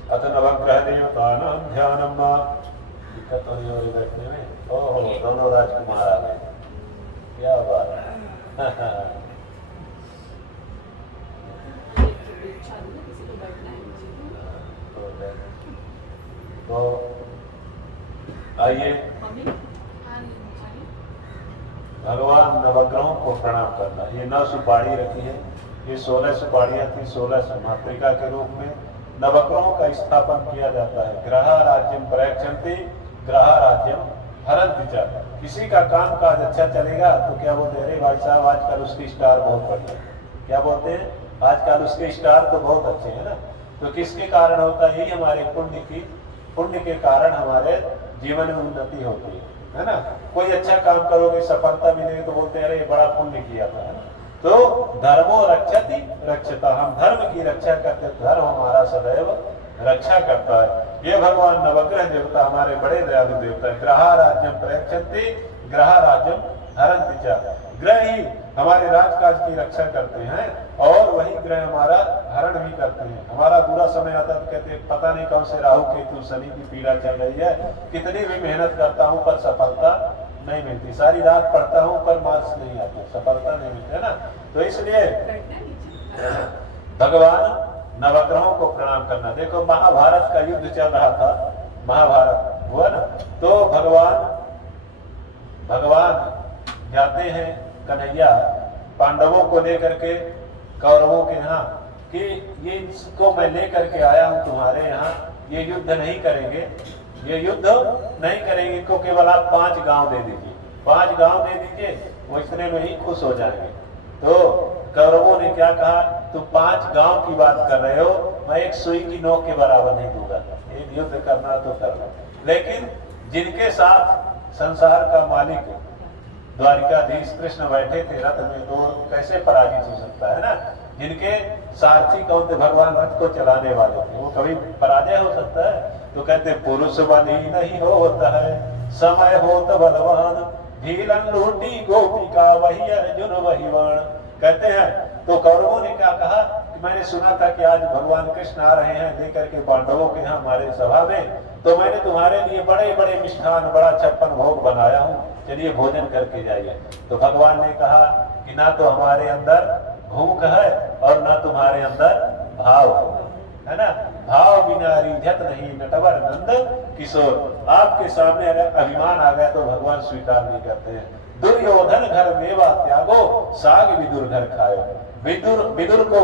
अथ नवग्रह देवतानां ध्यानं मा। दिक्कत हो रही है बैठने में। ओहो, दोनों राजकुमार आ गए, क्या बात है। तो आइए भगवान नवग्रहों को प्रणाम करना। ये 9 सुपारी रखी है, ये 16 सुपारियां थी, 16 मातृका के रूप में नवग्रहों का स्थापन किया जाता है। ग्रह राज्यम प्रयक्षन्ति ग्रह राज्यम हरन्ति च। किसी का काम काज अच्छा चलेगा तो क्या बोलते हैं, अरे भाई साहब आजकल उसकी स्टार बहुत बढ़िया, क्या बोलते हैं, आजकल उसके स्टार तो बहुत अच्छे हैं ना। तो किसके कारण होता है, यही हमारे पुण्य के कारण हमारे जीवन में उन्नति होती है ना। कोई अच्छा काम करोगे सफलता मिलेगी तो बोलते हैं अरे बड़ा पुण्य किया था, है ना। तो धर्मो रक्षति रक्षता, हम धर्म की रक्षा करते, धर्म हमारा सदैव रक्षा करता है। ये भगवान नवग्रह देवता हमारे बड़े दयालु देवता है। ग्रह राज्यम प्रयक्षन्ति ग्रह राज्यम हरन्ति च। ग्रह ही हमारे राजकाज की रक्षा करते हैं और वही ग्रह हमारा हरण भी करते हैं। हमारा बुरा समय आता है तो कहते हैं पता नहीं कौन से राहु केतु शनि की पीड़ा चल रही है, कितनी भी मेहनत करता हूँ पर सफलता नहीं मिलती, सारी रात पढ़ता हूँ पर मार्क्स नहीं आते, सफलता नहीं मिलती, है ना। तो इसलिए भगवान नवग्रहों को प्रणाम करना। देखो महाभारत का युद्ध चल रहा था, महाभारत हुआ ना, तो भगवान जाते हैं कन्हैया पांडवों को लेकर के कौरवों के यहाँ कि ये इसको मैं लेकर के आया हूँ तुम्हारे यहाँ, ये युद्ध नहीं करेंगे, ये युद्ध नहीं करेंगे को केवल आप 5 गांव दे दीजिए, 5 गांव दे दीजिए, वो इतने में ही खुश हो जाएंगे। तो कौरवों ने क्या कहा, तुम 5 गांव की बात कर रहे हो, मैं एक सुई की नोक के बराबर नहीं दूंगा, एक युद्ध करना तो करना। लेकिन जिनके साथ संसार का मालिक द्वारिकाधीश कृष्ण बैठे थे रथ में, तो कैसे पराजित हो सकता है ना। जिनके सारथी कौन थे, भगवान रथ को चलाने वाले थे, वो कभी पराजय हो सकता है। तो कहते पुरुष बली नहीं होता है, समय हो तो बलवान, भीलन लूटी गोपिका वही अर्जुन वही बाण। कहते हैं तो कौरवों ने क्या कहा कि मैंने सुना था कि आज भगवान कृष्ण आ रहे हैं लेकर के पांडवों के यहाँ हमारे सभा में, तो मैंने तुम्हारे लिए बड़े बड़े मिष्ठान, बड़ा 56 भोग बनाया हूँ, चलिए भोजन करके जाइए। तो भगवान ने कहा कि ना तो हमारे अंदर भूख है और ना तुम्हारे अंदर भाव है ना। भाव बिना रिझत नहीं नटवर नंद किशोर। आपके सामने अगर अभिमान आ गया तो भगवान स्वीकार नहीं करते हैं। दुर्योधन घर मेवा त्यागो, साग विदुर घर खायो। विदुर को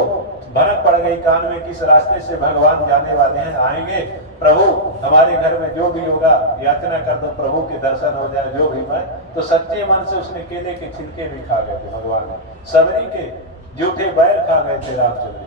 भनक पड़ गई कान में, किस रास्ते से भगवान जाने वाले हैं, आएंगे, प्रभु हमारे घर में जो भी होगा याचना कर दो, प्रभु के दर्शन हो जाए जो भी। मैं तो सच्चे मन से उसने केले के छिलके भी खा गए थे भगवान ने, सबरी के जूठे बैर खा गए थे रामचंद्र।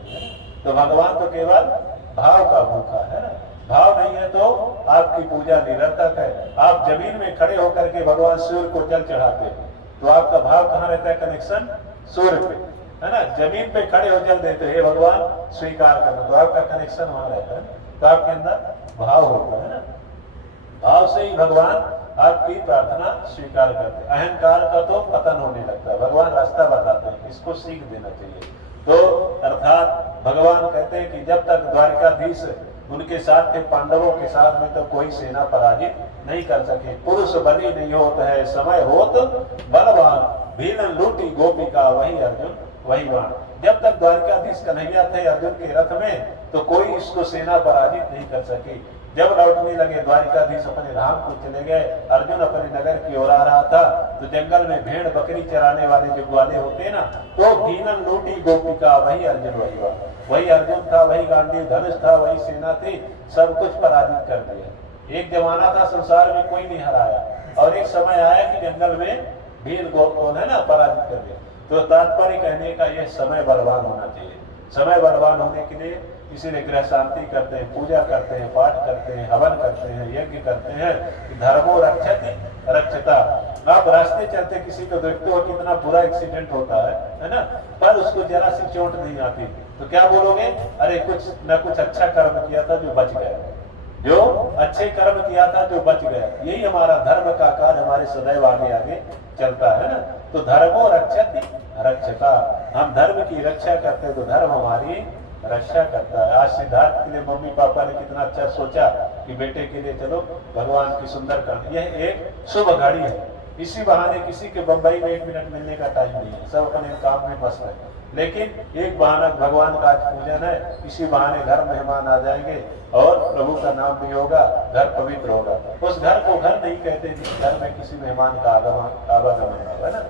तो भगवान तो केवल भाव का भूखा है ना। भाव नहीं है तो आपकी पूजा निरर्थक है। आप जमीन में खड़े होकर के भगवान सूर्य को जल चढ़ाते हैं, तो आपका भाव कहाँ रहता है, कनेक्शन सूर्य पे है ना। जमीन पे खड़े हो जल देते हैं भगवान स्वीकार करना, तो आपका कनेक्शन वहां रहता है, तो आपके अंदर भाव होता है ना। भाव से ही भगवान आपकी प्रार्थना स्वीकार करते हैं। अहंकार का तो पतन होने लगता है, भगवान रास्ता बताते हैं, इसको सीख देना चाहिए। तो अर्थात भगवान कहते हैं कि जब तक द्वारिकाधीश उनके साथ थे, पांडवों के साथ में, तो कोई सेना पराजित नहीं कर सके। पुरुष बली नहीं होता है, समय होत बलवान, भीलन लूटी गोपिका वही अर्जुन वही बाण। जब तक द्वारिकाधीश कन्हैया थे अर्जुन के रथ में, तो कोई इसको सेना पराजित नहीं कर सके। जब लौटने लगे द्वारिकाधीश अपने धाम को चले गए, अर्जुन अपने नगर की ओर आ रहा था, तो जंगल में भेड़ बकरी चराने वाले जो ग्वाले होते ना, तो भीलन लूटी गोपिका वही अर्जुन वही बाण। वही अर्जुन था, वही गांडीव धनुष था, वही सेना थी, सब कुछ पराजित कर दिया। एक जमाना था संसार में कोई नहीं हराया, और एक समय आया कि जंगल में भीड़ कौन है ना पराजित कर दिया। तो तात्पर्य कहने का यह समय बलवान होना चाहिए। समय बलवान होने के लिए इसीलिए गृह शांति करते हैं, पूजा करते हैं, पाठ करते हैं, हवन करते हैं, यज्ञ करते हैं कि धर्मो रक्षति रक्षता। आप रास्ते चलते किसी को देखते हो कितना बुरा एक्सीडेंट होता है ना, पर उसको जरा सी चोट नहीं आती, तो क्या बोलोगे, अरे कुछ न कुछ अच्छा कर्म किया था जो बच गया, जो अच्छे कर्म किया था जो बच गया। यही हमारा धर्म का कार्य हमारे सदैव आगे आगे चलता है ना। तो धर्मो रक्षति रक्षता, हम धर्म की रक्षा करते हैं तो धर्म हमारी रक्षा करता है। आज सिद्धार्थ के लिए मम्मी पापा ने कितना अच्छा सोचा कि बेटे के लिए चलो भगवान की सुंदर कहानी, यह एक शुभ घड़ी है। इसी बहाने किसी के बंबई में 1 मिनट मिलने का टाइम नहीं है, सब अपने काम में मस्त है, लेकिन एक बहाना भगवान का आज पूजन है, इसी बहाने घर मेहमान आ जाएंगे और प्रभु का नाम भी होगा, घर पवित्र होगा। उस घर को घर नहीं कहते जिस घर में किसी मेहमान का आवागमन है ना।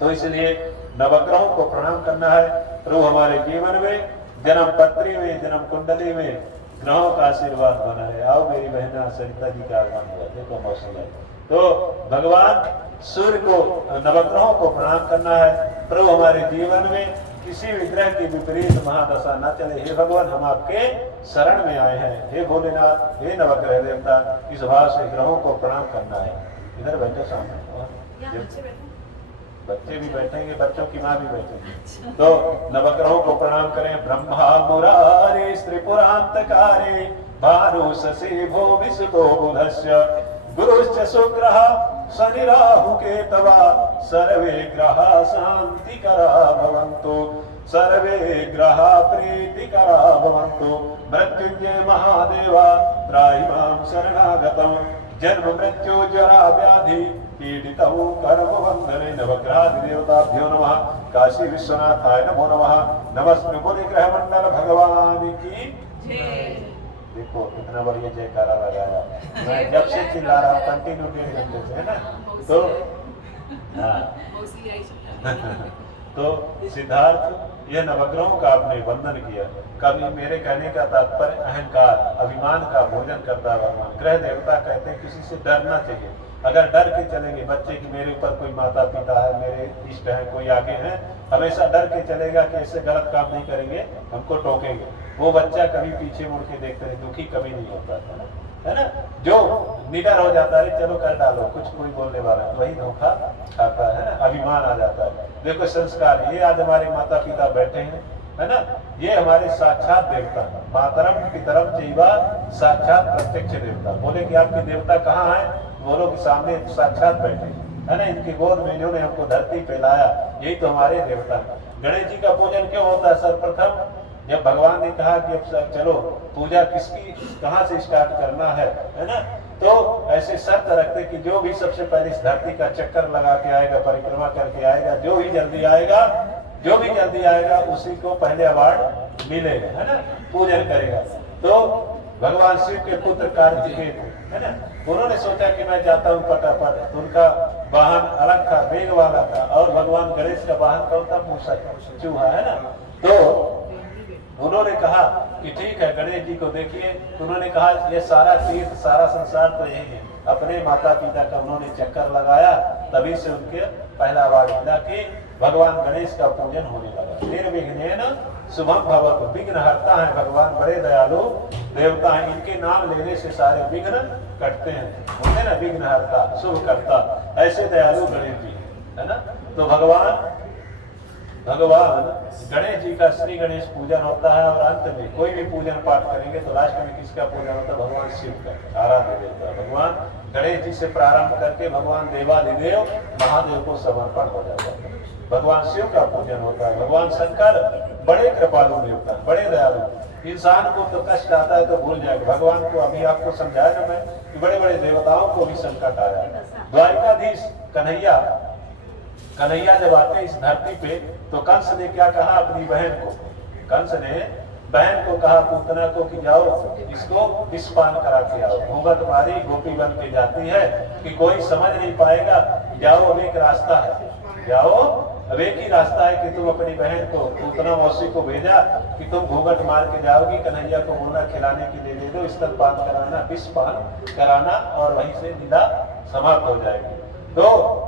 तो इसलिए नवग्रहों को प्रणाम करना है। प्रभु हमारे जीवन में, जन्म पत्री में, जन्म कुंडली में ग्रहों का आशीर्वाद बना है। आओ मेरी बहना सरिता जी का आगमन हुआ, देखो मौसम है। तो भगवान सूर्य को, नवग्रहों को प्रणाम करना है। प्रभु हमारे जीवन में किसी भी ग्रह की विपरीत महादशा न चले। हे भगवान, हम आपके शरण में आए हैं। हे भोलेनाथ, हे नवग्रह देवता, इस भाव से ग्रहों को प्रणाम करना है। इधर बैठो सामने, बच्चे भी बैठेंगे, बच्चों की माँ भी बैठेंगी। तो नवग्रहों को प्रणाम करें। ब्रह्मा मुरारे त्रिपुरांतकारे, भानु शशि भो विसुतो बुधस्य, गुरुश्च शुक्रः शनि राहु केतवा, सर्वे ग्रहा शांतिकरा भवन्तु, सर्वे ग्रहा प्रीतिकरा भवन्तु। मृत्युंजय महादेवा त्राहि मां शरणागतम्, जन्म मृत्यु जरा व्याधि पीडितौ कर्म बंधने। नवग्रहाधिदेवताभ्यो नमः। काशी विश्वनाथाय नमो नमः। नमस्ते बोले ग्रह मंडल भगवान की जय। देखो कितना बढ़िया जयकारा लगाया, मैं जब से चिल्ला रहा हूँ कंटिन्यू 1.5 घंटे से, है ना। तो तो सिद्धार्थ, यह नवग्रहों का आपने वंदन किया। कभी मेरे कहने का तात्पर्य अहंकार, अभिमान का भोजन करता है भगवान। ग्रह देवता कहते हैं किसी से डरना चाहिए। अगर डर के चलेंगे बच्चे की, मेरे ऊपर कोई माता पिता है, मेरे इष्ट है, कोई आगे है, हमेशा डर के चलेगा कि ऐसे गलत काम नहीं करेंगे, हमको टोकेंगे, वो बच्चा कभी पीछे मुड़ के देखते नहीं, दुखी कभी नहीं होता है ना। जो निडर हो जाता है, चलो कर डालो, कुछ कोई बोलने वाला है, वही धोखा खाता है ना, अभिमान आ जाता है। देखो संस्कार, ये आज हमारे माता पिता बैठे हैं, है ना, ये हमारे साक्षात देवता, मातरम पितरम चैवा साक्षात प्रत्यक्ष देवता। बोले कि आपके देवता कहाँ है? बोलो कि सामने साक्षात बैठे है ना, इनकी गोद में इन्होंने हमको धरती पे लाया, यही तो हमारे देवता। गणेश जी का पूजन क्यों होता है? सर्वप्रथम जब भगवान ने कहा कि अब चलो पूजा किसकी कहाँ से स्टार्ट करना है ना, तो ऐसे शर्त रखते कि जो भी सबसे पहले इस धरती का चक्कर लगा के आएगा, परिक्रमा करके आएगा, जो भी जल्दी आएगा उसी को पहले अवार्ड मिलेगा, है ना, पूजन करेगा। तो भगवान शिव के पुत्र कार्तिकेय है ना, उन्होंने सोचा कि मैं जाता हूँ फटाफट, तो उनका वाहन अलग था, वेग वाला था, और भगवान गणेश का वाहन कौन था? मूषक, चूहा, है ना। तो उन्होंने कहा कि ठीक है, गणेश जी को देखिए, तो उन्होंने कहा ये सारा तीर्थ, सारा संसार तो यही है। अपने माता पिता का उन्होंने चक्कर लगाया, तभी से उनके पहला अवार्ड मिला कि भगवान गणेश का पूजन होने लगा। निर्विघ्नेन शुभम भवतु, विघ्न हरता है भगवान, बड़े दयालु देवता हैं, इनके नाम लेने से सारे विघ्न कटते हैं, बोलते ना, विघ्न हरता, शुभ करता, ऐसे दयालु गणेश जी है ना। तो भगवान गणेश जी का श्री गणेश पूजन होता है, और अंत में कोई भी पूजन पाठ करेंगे तो लास्ट में किसका पूजन होता है? भगवान शिव का, आराध्य देवता भगवान गणेश जी से प्रारंभ करके भगवान देवादिदेव महादेव को समर्पण हो जाता है। भगवान शिव का पूजन होता है। भगवान शंकर बड़े कृपालु देवता, बड़े दयालु। इंसान को तो कष्ट आता है तो भूल जाएगा, भगवान को अभी आपको समझाया ना मैं कि बड़े बड़े देवताओं को भी संकट आया। द्वारिकाधीश कन्हैया जब आते इस धरती पे, तो कंस ने क्या कहा अपनी बहन को? कंस ने बहन को कहा, पूतना को, कि जाओ इसको विषपान करा के आओ। घूंघट मारी, गोपी बन के जाती है कि कोई समझ नहीं पाएगा, जाओ अब एक रास्ता है, जाओ अब एक ही रास्ता है कि तुम अपनी बहन को, पूतना मौसी को भेजा कि तुम घूंघट मार के जाओगी, कन्हैया को बोलना खिलाने के लिए दे दो, स्तनपान कराना, विषपान कराना, और वहीं से लीला समाप्त हो जाएगी। तो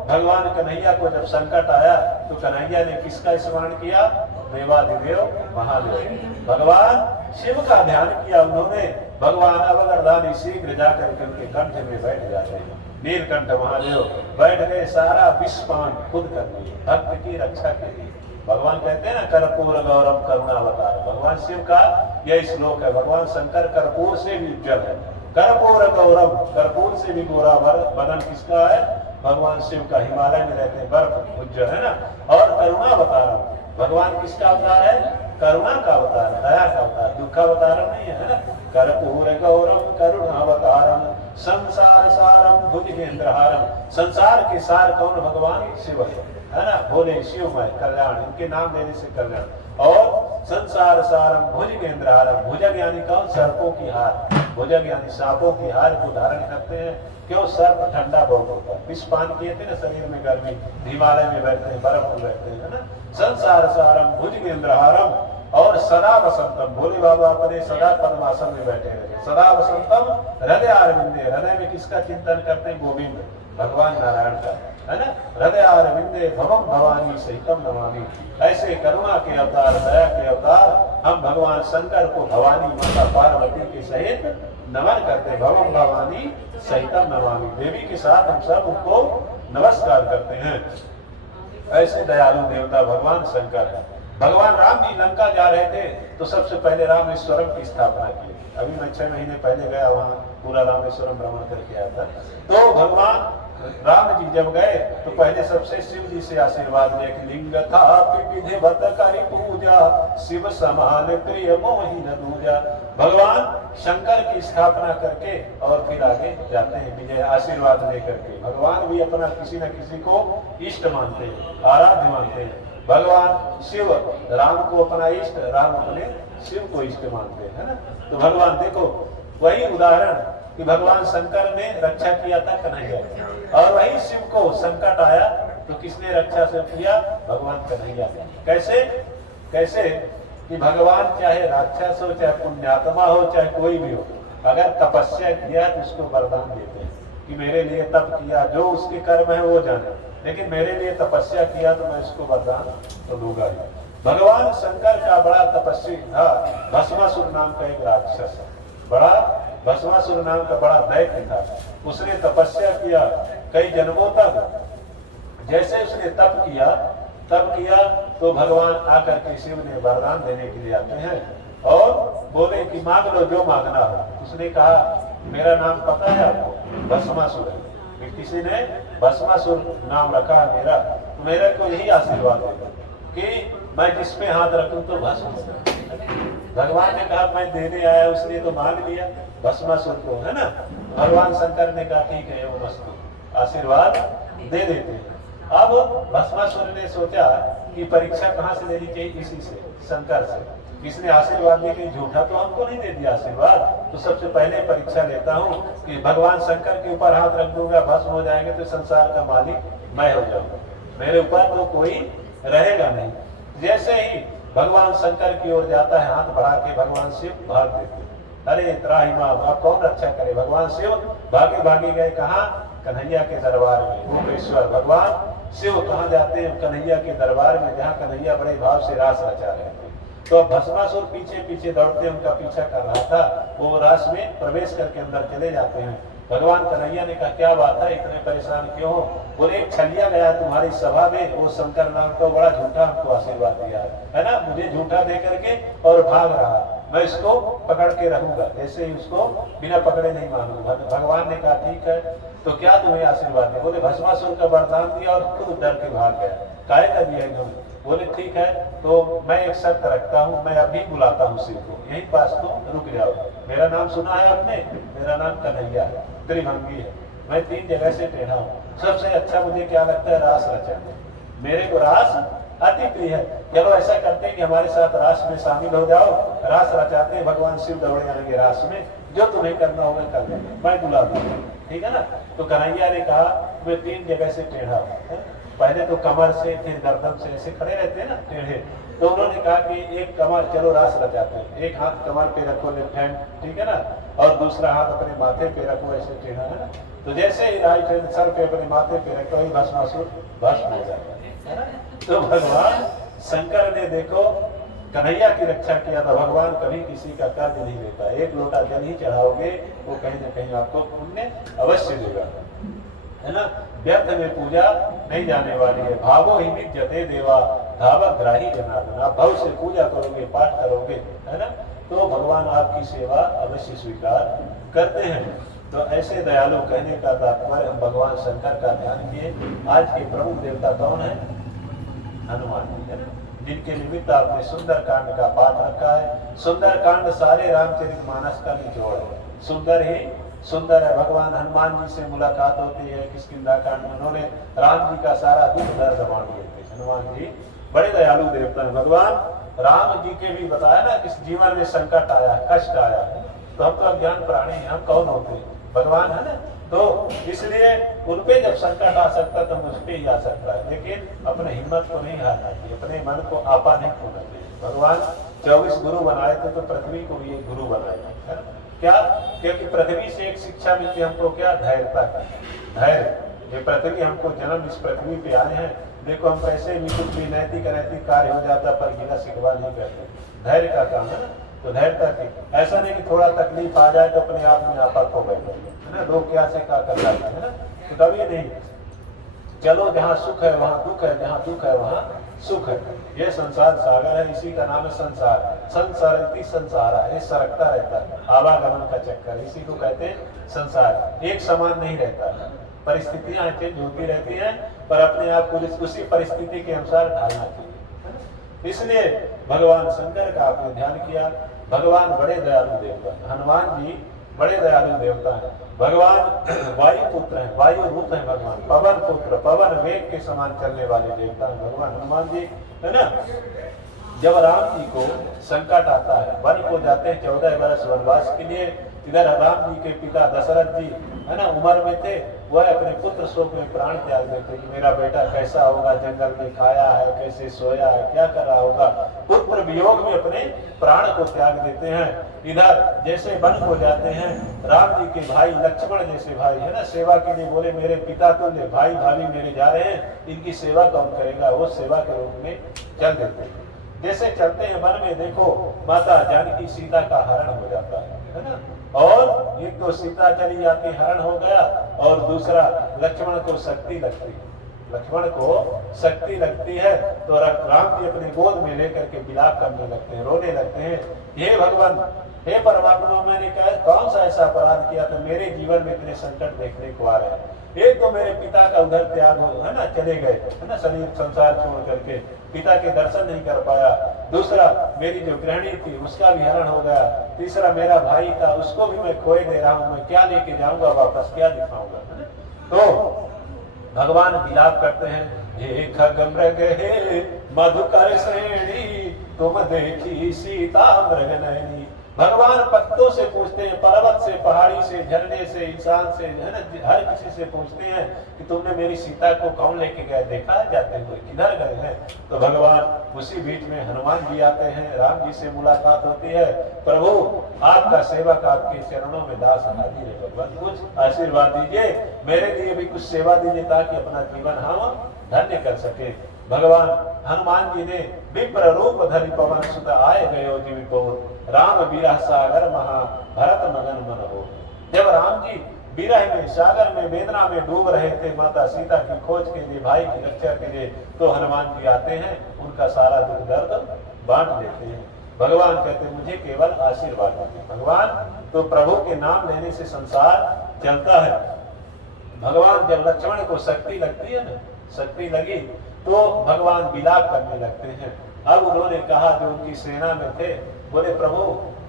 भगवान कन्हैया को जब संकट आया तो कन्हैया ने किसका स्मरण किया? देवादिदेव महादेव, भगवान शिव का ध्यान किया उन्होंने। भगवान अवगरदानी शीघ्र जाकर के उनके कंठ में बैठ जाते हैं, नीलकंठ महादेव बैठ गए, सारा विषपान खुद कर दिए भक्त की रक्षा के लिए। भगवान कहते हैं ना, कर्पूर गौरम करुणावतार, भगवान शिव का यह श्लोक है। भगवान शंकर कर्पूर से भी उज्जवल है, कर्पूर गौरम, कर्पूर से भी गोरा बदन किसका है? भगवान शिव का। हिमालय में रहते हैं, बर्फ उज्जवल है ना। और करुणावतार, भगवान किसका अवतार है? करुणा का अवतार, दया का अवतार, दुखावतार नहीं है ना। कर्पूर गौरम करुणावतारम संसार सारम भुजगेंद्रहारम, संसार के सार कौन? भगवान शिव है ना, भोले शिवमय कल्याण, इनके नाम लेने से कल्याण। और संसार सारम भुजगेंद्रहारम, भुजग यानी कौन? सर्पों की हार, भुजग यानी सांपों की हार को धारण करते हैं। क्यों? सर्प ठंडा बहुत होता है, विषपान किए थे ना, शरीर में गर्मी, हिमालय में बैठते हैं, बर्फ में बैठते हैं, है ना। संसार सारम भुजगेंद्रहारम, और सदा वसंतम, भोले बाबा अपने सदा पद्मासन में बैठे रहे। सदा वसंतम हृदय अरविंदे, हृदय में किसका चिंतन करते हैं? गोविंद भगवान नारायण का, है ना। हृदय अरविंदे भवम भवानी सहितम नमामि, ऐसे करुणा के अवतार, दया के अवतार हम भगवान शंकर को भवानी माता पार्वती के सहित नमन करते। भवम भवानी सहितम नमामि, देवी के साथ हम सब उनको नमस्कार करते हैं। ऐसे दयालु देवता भगवान शंकर है। भगवान राम जी लंका जा रहे थे तो सबसे पहले रामेश्वरम की स्थापना की। अभी मैं 6 महीने पहले गया, वहाँ पूरा रामेश्वरम भ्रमण करके आया था। तो भगवान राम जी जब गए तो पहले सबसे शिव जी से आशीर्वाद लिया कि लिंग था विधिवत करि पूजा, शिव समान प्रिय मोहि न दूजा। भगवान शंकर की स्थापना करके और फिर आगे जाते हैं विजय आशीर्वाद लेकर के। भगवान भी अपना किसी न किसी को इष्ट मानते हैं, आराध्य मानते हैं। भगवान शिव राम को अपना इष्ट, राम अपने शिव को इष्ट मानते हैं, है ना। तो भगवान देखो वही उदाहरण कि भगवान शंकर ने रक्षा किया था कन्हैया, और वही शिव को संकट आया तो किसने रक्षा से किया? भगवान कन्हैया। कैसे? कैसे कि भगवान चाहे राक्षस हो, चाहे पुण्यात्मा हो, चाहे कोई भी हो, अगर तपस्या किया तो उसको वरदान देते हैं कि मेरे लिए तप किया, जो उसके कर्म है वो जाने, लेकिन मेरे लिए तपस्या किया तो मैं इसको वरदान तो दूंगा ही। भगवान शंकर का बड़ा तपस्वी था भस्मासुर नाम का एक राक्षस, बड़ा भस्मासुर नाम का बड़ा दैत्य था। उसने तपस्या किया कई जन्मों तक। जैसे उसने तप किया तो भगवान आकर के शिव ने वरदान देने के लिए आते हैं और बोले कि मांग लो जो मांगना हो। उसने कहा मेरा नाम पता है आपको, भस्मासुर है। किसी ने भस्मासुर नाम रखा है मेरा, तो मेरे को यही आशीर्वाद देगा कि मैं जिस पे हाथ रखूं तो भस्म हो जाए। भगवान ने कहा मैं देने आया, उसने तो मांग लिया भस्मासुर को, है ना। भगवान शंकर ने कहा ठीक है वो वस्तु आशीर्वाद दे देते हैं। अब भस्मासुर ने सोचा कि परीक्षा कहाँ से लेनी चाहिए, इसी से, शंकर से। इसने आशीर्वाद दिया कि झूठा तो हमको नहीं दे दिया आशीर्वाद, तो सबसे पहले परीक्षा लेता हूँ कि भगवान शंकर के ऊपर हाथ रख दूंगा भस्म हो जाएंगे तो संसार का मालिक मैं हो जाऊंगा, मेरे ऊपर तो कोई रहेगा नहीं। जैसे ही भगवान शंकर की ओर जाता है हाथ बढ़ा के, भगवान शिव भाग देते। अरे त्राहिमाम, आप कौन रक्षा करे। भगवान शिव भागे गए कहाँ, कन्हैया के दरबार में। भूपेश्वर भगवान शिव कहाँ जाते हैं, कन्हैया के दरबार में, जहाँ कन्हैया बड़े भाव से रास रचा रहे थे। तो भस्मासुर पीछे दौड़ते उनका पीछा कर रहा था। वो रास में प्रवेश करके अंदर चले जाते हैं। भगवान कन्हैया ने कहा क्या बात है, इतने परेशान क्यों हो। बोले एक छलिया गया तुम्हारी सभा में, वो शंकर नाम का बड़ा झूठा हमको आशीर्वाद दिया है ना, मुझे झूठा दे करके और भाग रहा। मैं इसको पकड़ के रहूंगा, ऐसे ही उसको बिना पकड़े नहीं मानूंगा। भगवान ने कहा ठीक है, तो क्या तुम्हें आशीर्वाद दिया। बोले भस्मासुर का वरदान दिया और खुद डर के भाग गया। काहे का दिया इन्होंने। बोले ठीक है, तो मैं एक शर्त रखता हूँ, मैं अभी बुलाता हूँ शिव को, यहीं पास तो रुक जाओ। मेरा नाम सुना है आपने, मेरा नाम कन्हैया है, त्रिभंगी है, मैं 3 जगह से टेढ़ा हूँ। सबसे अच्छा मुझे क्या लगता है, रास रचाना। मेरे को रास अति प्रिय है। चलो ऐसा करते हैं कि हमारे साथ रास में शामिल हो जाओ। रास रचाते हैं, भगवान शिव दौड़े आएंगे रास में, जो तुम्हें करना होगा कर लेंगे, मैं बुला दूंगा, ठीक है ना। तो कन्हैया ने कहा मैं 3 जगह से टेढ़ा हूँ। पहले तो कमर से, फिर गर्दन से, ऐसे खड़े रहते हैं ना टेढ़े। तो उन्होंने कहा कि एक कमर, चलो रास रचाते हैं, एक हाथ कमर पे रखो लेफ्ट हैंड, ठीक है ना, और दूसरा हाथ अपने माथे पे रखो, ऐसे टेढ़ा, है ना। तो जैसे ही राइट हैंड सर पे अपने माथे पे रखो ही भस्मासुर भस्म हो जाता है ना। तो भगवान शंकर ने देखो कन्हैया की रक्षा किया था। भगवान कभी किसी का कर्ज नहीं लेता। एक लोटा जल ही चढ़ाओगे वो कहीं ना कहीं आपको पुण्य अवश्य देगा, है ना। व्यर्थ में पूजा नहीं जाने वाली है। भावो ही विद्यते देवा धावग्राही जनार्दन। आप भाव से पूजा करोगे, पाठ करोगे, है ना, तो भगवान आपकी सेवा अवश्य स्वीकार करते हैं। तो ऐसे दयालु कहने का तात्पर्य हम भगवान शंकर का ध्यान किए। आज के प्रमुख देवता कौन है, हनुमान जी, है ना, जिनके निमित्त आपने सुंदर कांड का पाठ रखा है। सुंदर कांड सारे रामचरितमानस का निचोड़ है। सुंदर है। भगवान हनुमान जी से मुलाकात होती है किष्किंधा कांड में, उन्होंने राम जी का सारा दुख दर्द बांट देते। हनुमान जी बड़े दयालु देवता है। भगवान राम जी के भी बताया ना कि जीवन में संकट आया, कष्ट आया, तो हम तो अज्ञान प्राणी हैं, हम कौन होते हैं, भगवान है ना। तो इसलिए उनपे जब संकट आ सकता है तो मुझ पे ही आ सकता है, लेकिन अपने हिम्मत को नहीं हारना चाहिए, अपने मन को आपा नहीं खोना चाहिए। भगवान 24 गुरु बनाए थे तो पृथ्वी को भी एक गुरु बनाया है। क्या, क्योंकि पृथ्वी से एक शिक्षा मिलती है हमको, क्या, धैर्यता का। धैर्य, ये पृथ्वी हमको जन्म इस पृथ्वी पे आए हैं, देखो हम कैसे भी कुछ भी नैतिक अनैतिक कार्य हो जाता पर गिला शिकवा नहीं करते, धैर्य का काम है ना। तो धैर्यता की, ऐसा नहीं कि थोड़ा तकलीफ आ जाए तो अपने आप में आपा खो बैठे, है ना, लोग क्या से क्या कर जाते हैं ना, तो कभी नहीं। चलो जहाँ सुख है वहाँ दुख है, जहाँ दुख है वहाँ सुख है। ये संसार सागर है, इसी का नाम है संसार। संसार संसारा, ये सरकता रहता है, आवागमन का चक्कर, इसी को कहते हैं संसार। एक समान नहीं रहता, परिस्थितियां चेंज होती रहती हैं, पर अपने आप को उसी परिस्थिति के अनुसार ढालना चाहिए। इसलिए भगवान शंकर का आपने ध्यान किया। भगवान बड़े दयालु देवता हैं, हनुमान जी बड़े दयालु देवता हैं। भगवान वायु पुत्र हैं, वायु रूप है भगवान, पवन पुत्र, पवन वेग के समान चलने वाले देवता हैं भगवान हनुमान जी, है ना। जब राम जी को संकट आता है, वन को जाते हैं 14 वर्ष वनवास के लिए, इधर राम जी के पिता दशरथ जी, है ना, उम्र में थे, वह अपने पुत्र शोक में प्राण त्याग देते कि मेरा बेटा कैसा होगा, जंगल में खाया है, कैसे सोया है, क्या कर रहा होगा। पुत्र वियोग में अपने प्राण को त्याग देते हैं। इधर जैसे वन को जाते हैं, राम जी के भाई लक्ष्मण जैसे भाई, है ना, सेवा के लिए बोले मेरे पिता तुल्य भाई भाभी मेरे जा रहे हैं, इनकी सेवा कौन करेगा, वो सेवा के रूप में चल देते हैं। जैसे चलते हैं वन में, देखो माता जानकी सीता का हरण हो जाता है ना, और एक तो सीता चली जाती, हरण हो गया, और दूसरा लक्ष्मण को शक्ति लगती है, लक्ष्मण को शक्ति लगती है, तो राम जी अपने गोद में लेकर के विलाप करने लगते हैं, रोने लगते हैं, हे भगवान, हे परमात्मा, मैंने कौन सा ऐसा अपराध किया था, मेरे जीवन में इतने संकट देखने को आ रहे हैं। एक तो मेरे पिता का उधर त्याग हो, है ना, चले गए, है ना, शरीर संसार छोड़ करके पिता के दर्शन नहीं कर पाया, दूसरा मेरी जो गृहिणी थी उसका भी हरण हो गया, तीसरा मेरा भाई था उसको भी मैं खोए दे रहा हूँ, मैं क्या लेके जाऊंगा वापस, क्या दिखाऊंगा, है ना। तो भगवान विलाप करते हैं, हे खगमृग हे मधुकर श्रेणी, तुम देखी सीता मृग नयनी। भगवान पत्तों से पूछते हैं, पर्वत से, पहाड़ी से, झरने से, इंसान से, है ना, हर किसी से पूछते हैं कि तुमने मेरी सीता को कौन लेके गए, देखा जाते हुए, किधर गए हैं। तो भगवान उसी बीच में हनुमान जी आते हैं, राम जी से मुलाकात होती है, प्रभु आपका सेवक आपके चरणों में दास हाजिर है, भगवान कुछ आशीर्वाद दीजिए, मेरे लिए भी कुछ सेवा दीजिए ताकि अपना जीवन हम धन्य कर सके। भगवान हनुमान जी ने विप्र रूप धरि पवन सुत आए गयो जीवितोर, राम विरह सागर महा भरत मगन मन हो। जब राम जी विरह में, सागर में, वेदना में डूब रहे थे माता सीता की खोज के लिए, भाई की रक्षा के लिए, तो हनुमान जी आते हैं, उनका सारा दुख दर्द बांट देते हैं। भगवान कहते हैं मुझे केवल आशीर्वाद दीजिए। भगवान तो प्रभु के नाम लेने से संसार चलता है। भगवान जब लक्ष्मण को शक्ति लगती है ना, शक्ति लगी तो भगवान विलाप करने लगते हैं। अब उन्होंने कहा, जो उनकी सेना में थे, बोले प्रभु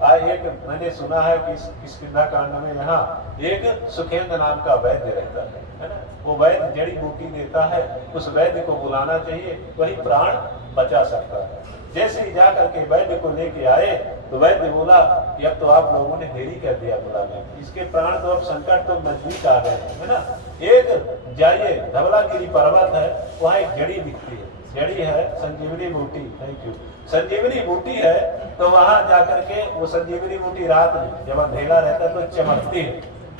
एक मैंने सुना है कि किष्किंधा कांड में यहाँ एक सुखेंद्र नाम का वैद्य रहता है ना, वो वैद्य जड़ी बूटी देता है, उस वैद्य को बुलाना चाहिए, वही प्राण बचा सकता है। जैसे ही जाकर के वैद्य को लेके आए तो वैद्य बोला कि अब तो आप लोगों ने देरी कर दिया बुलाने, इसके प्राण तो अब संकट तो नजदीक आ गए, है ना। एक जाइए, धवलागिरी पर्वत है, वहाँ एक जड़ी दिखती है, जड़ी है संजीवनी बूटी, थैंक यू, संजीवनी बूटी है, तो वहां जाकर के वो संजीवनी बूटी रात में जब अंधेरा रहता है तो चमकती है,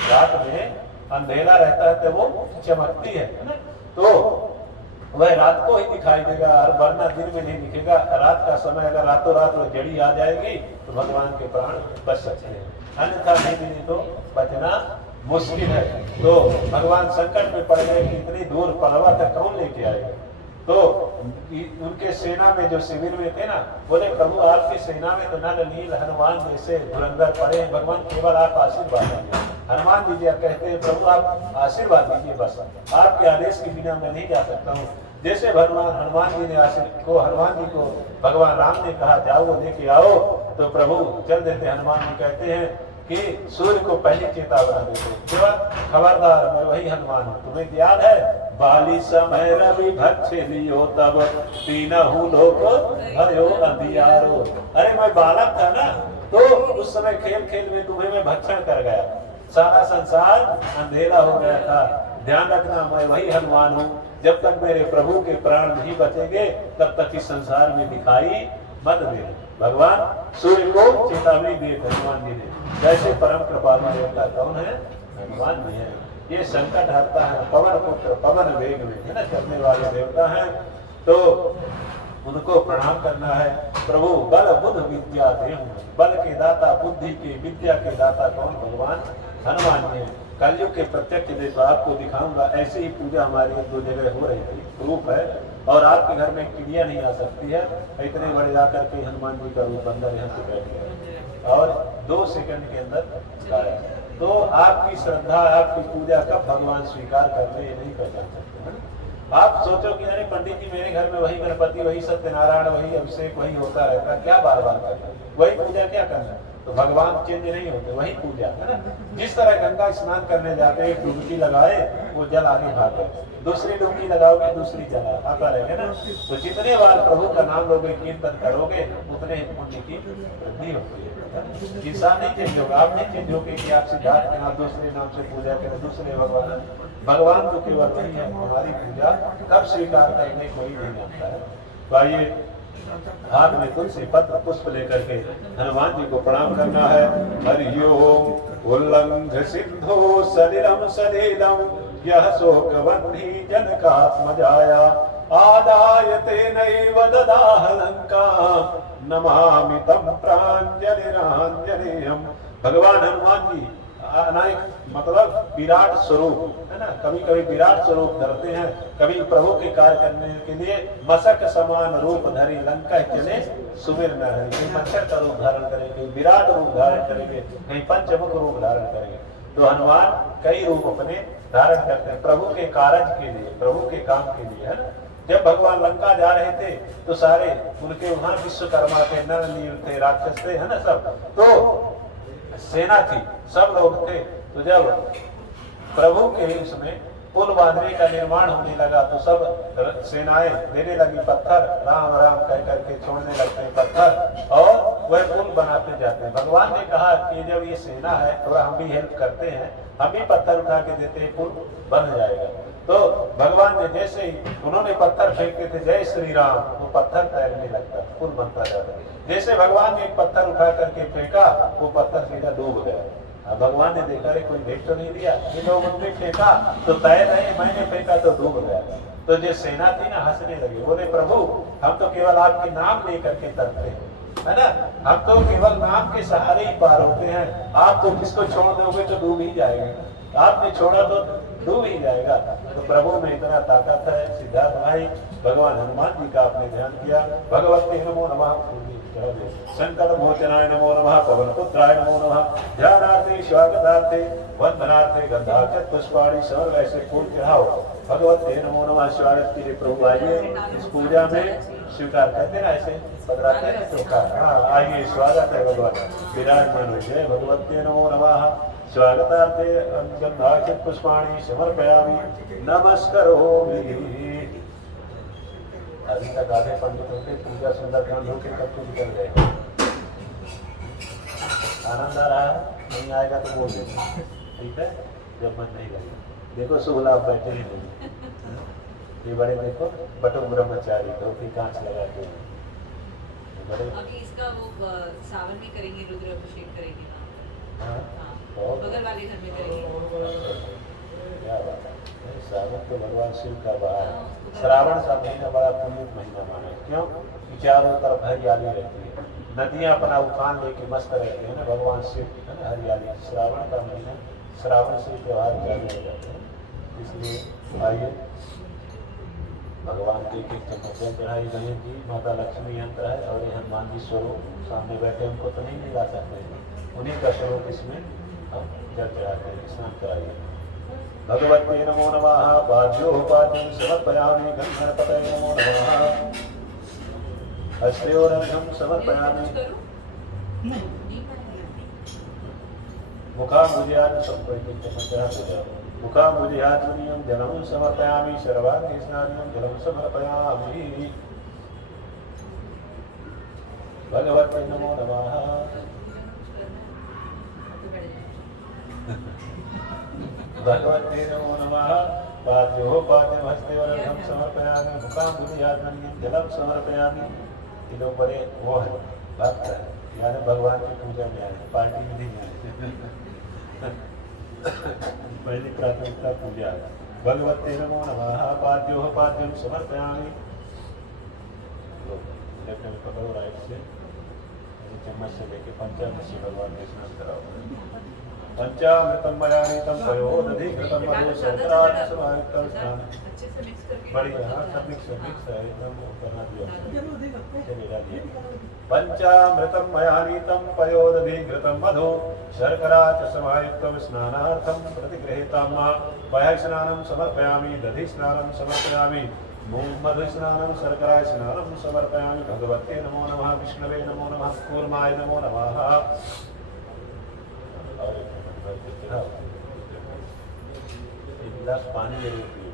रात में अंधेरा रहता है तो वो चमकती है ना, तो वह रात को ही दिखाई देगा, वरना दिन में नहीं दिखेगा। रात का समय अगर रातों रात वो जड़ी आ जाएगी तो भगवान के प्राण बच सकते हैं, अन्यथा नहीं मिली तो बचना मुश्किल है। तो भगवान संकट में पड़ गए कि इतनी दूर पर्वत है, कौन लेके आएगा। तो उनके सेना में जो शिविर में थे ना, बोले प्रभु आपकी सेना में तो नल नील हनुमान जैसे धुरंधर पड़े, भगवान केवल आप आशीर्वाद दीजिए। हनुमान जी कहते हैं प्रभु आप आशीर्वाद दीजिए, बस आपके आदेश के बिना मैं नहीं जा सकता हूँ। जैसे भगवान हनुमान जी ने हनुमान जी को भगवान राम ने कहा जाओ वो लेके आओ, तो प्रभु चल देते। हनुमान जी कहते हैं कि सूर्य को पहली चेतावनी देते, खबरदार मैं वही हनुमान हूँ, तुम्हें याद है बाली समय रवि भक्षे लियो तब तीनहु लोक भयो अंधियारो। अरे मैं बालक था ना, तो उस समय खेल खेल में तुम्हें मैं भक्षण कर गया, सारा संसार अंधेरा हो गया था। ध्यान रखना मैं वही हनुमान हूँ, जब तक मेरे प्रभु के प्राण नहीं बचेंगे तब तक इस संसार में दिखाई मत दे। भगवान सूर्य को चेतावनी दी हनुमान जी ने। वैसे परम कृपालु देवता कौन है? हनुमान जी है। ये संकट हरता है, पवन पुत्र पवन वेग में, है ना, चलने वाले देवता हैं, तो उनको प्रणाम करना है। प्रभु बल बुद्ध विद्या देहु, बल के दाता, बुद्धि के, विद्या के दाता कौन? भगवान हनुमान जी। कलयुग के प्रत्यक्ष देखो आपको दिखाऊंगा, ऐसे ही पूजा हमारी एक दो जगह हो रही थी, प्रूफ है। और आपके घर में चिड़िया नहीं आ सकती है, इतने बड़े जाकर के हनुमान जी का रूप अंदर यहाँ से बैठ गया और 2 सेकंड के अंदर गाया। तो आपकी श्रद्धा, आपकी पूजा कब भगवान स्वीकार कर ले, ये नहीं पहचान सकते। आप सोचो कि अरे पंडित जी मेरे घर में वही गणपति, वही सत्यनारायण, वही अभिषेक, वही होता रहता, क्या बार बार करना, वही पूजा क्या करना। तो भगवान चेंज नहीं होते, वही पूजा है ना। जिस तरह गंगा स्नान करने जाते हैं, डुबकी लगाए वो जल आगे भागे, दूसरी डुबकी लगाओगे दूसरी जल आता रहेगा ना। तो जितने बार प्रभु का नाम लोगे, कीर्तन करोगे, उतने ही पुण्य की वृद्धि होती है। इंसान नहीं चेंज होगा, आप नहीं चेंज होगे कि आप सिद्धार्थ के नाम दूसरे नाम से पूजा करें, दूसरे भगवान तो केवल वही है। हमारी पूजा कब स्वीकार करने कोई नहीं जानता है। तो आइए हाथ में तुलसी पत्र पुष्प लेकर के हनुमान जी को प्रणाम करना है। हरिओम उल्लंघ सिद्धो सलिलम सलीलम यह शोक बन्ही जनकात्मजाया आदाय तेनैव ददाह लंका नमामि तं प्राञ्जलिराञ्जनेयं भगवान हनुमान जी अनेक मतलब विराट स्वरूप है ना, कभी कभी विराट स्वरूप धरते हैं, कभी प्रभु के कार्य करने के लिए मशक समान रूप धरी लंका चले सुमिर न हरि, कहीं मच्छर का रूप धारण करेंगे, कहीं विराट रूप धारण करेंगे, कहीं पंचमुख रूप धारण करेंगे। तो हनुमान कई रूप अपने धारण करते हैं प्रभु के कार्य के लिए, प्रभु के काम के लिए, है ना। जब भगवान लंका जा रहे थे तो सारे उनके वहां विश्वकर्मा थे, नर नील थे, राक्षस थे, है ना, सब तो सेना थी, सब लोग थे। तो जब प्रभु के उसमें पुल बांधने का निर्माण होने लगा तो सब सेनाएं देने लगी पत्थर, राम राम कह करके छोड़ने लगते हैं पत्थर, और वह पुल बनाते जाते हैं। भगवान ने कहा कि जब ये सेना है थोड़ा हम भी हेल्प करते हैं, हम भी पत्थर उठा के देते हैं, पुल बन जाएगा। तो भगवान ने जैसे ही उन्होंने पत्थर फेंकते थे जय श्री राम, वो पत्थर तैरने लगता, पुल बनता जाता। जैसे भगवान ने एक पत्थर उठा करके फेंका, वो पत्थर सीधा डूब गया। भगवान ने देखा रे कोई देख तो नहीं दिया, ये लोगों ने फेंका तो तैर रहे, मैंने फेंका तो डूब गया। तो जो सेना थी ना हंसने लगे, बोले प्रभु हम तो केवल आपके नाम लेकर के तरते हैं, है ना, हम तो केवल नाम के सहारे ही पार होते हैं, आप तो किसको छोड़ दोगे तो डूब ही जाएगा, आपने छोड़ा तो डूब ही जाएगा। तो प्रभु में इतना ताकत है। सिद्धार्थ भाई भगवान हनुमान जी का आपने ध्यान किया, भगवते नमो नमः, संकट मोचनाय नमो नमः, पवन पुत्राय नमो नमः, ध्यानार्थे स्वागतार्थे वंदनार्थे गंधाक्षत पुष्पाणि समर वैसे फूल चढ़ाओ। भगवते नमो नमः स्वागत के लिए प्रभु आइए, इस पूजा में स्वीकार करते ना, ऐसे पधराते हैं स्वीकार। हाँ आइए, स्वागत है भगवान, विराजमान हो जय भगवते नमो नमः, स्वागतार्थे गंधाक्षत पुष्पाणि समर्पयामि, नमस्करोमि। अभी तक आधे पंडितों के पूजा सुंदरकांड होकर कब तो निकल गए। आनंद आ रहा है, नहीं आएगा तो बोल देना, ठीक है, जब मन नहीं लगेगा। देखो शुभ लाभ बैठे ही नहीं, ये बड़े देखो बटुक ब्रह्मचारी धोती कांच लगा के बड़े। अभी इसका वो सावन में करेंगे, रुद्र अभिषेक करेंगे ना। हाँ, हाँ, बगल वाले घर में करेंगे। क्या बात है, सावन तो भगवान शिव का बहार है। श्रावण का महीना बड़ा पुनीत महीना माना है, क्यों? चारों तरफ हरियाली रहती है, नदियां अपना उफान लेके मस्त रहती है ना, भगवान शिव है ना, हरियाली। श्रावण का महीना, श्रावण से त्योहार चालू हो जाते हैं, इसलिए आइए भगवान के चमकन चढ़ाई गणेश जी, माता लक्ष्मी यंत्र है, और ये हनुमान जी स्वरूप सामने बैठे, उनको तो नहीं मिला सकते, उन्हीं का स्वरूप इसमें हम जल चढ़ाते हैं, स्नान कराइए। भगवते नमो नमः, पाद्योपाद्यं समर्पयामि, गणपतये नमो नमः, हस्तयोरर्घ्यं समर्पयामि, मुखाम्बुजान् मुखाम्बुजात्मनीयं जलं समर्पयामि, सर्वाङ्गे स्नानं जलं समर्पयामि। भगवते नमो नमः, भगवते नमो नमः, पाद्योपाद्यं हस्तयोरर्घ्यं समर्पयामि, मुखाम्बुजात्मनीयं जलं समर्पयामि। ये लोग बड़े वो है, भक्त है, यानी भगवान की पूजा में आए, पार्टी में नहीं आए। पहली प्राथमिकता पूजा। भगवते नमो नमः, पाद्योपाद्यं समर्पयामि। लेफ्ट में पकड़ो, राइट से चम्मच से लेके पंचामृत से भगवान के स्नान कराओ। पंचामृतं मयानीतं पयोदधि घृतं मधु शर्करादि समायुक्तं स्नान। बढ़िया, हाँ सब मिक्स है, एकदम करना दिया। पंचामृतं मयानीतं पयोदधि घृतं मधु शर्करा च समायुक्तं स्नानार्थं प्रतिगृहीतं पय स्नानं समर्पयामि, दधि स्नानं समर्पयामि, मधु स्नानं शर्करा स्नानं समर्पयामि। भगवते नमो नमः, विष्णवे नमो नमः, कूर्माय नमो नमः। एक गिलास पानी जरूर पिए।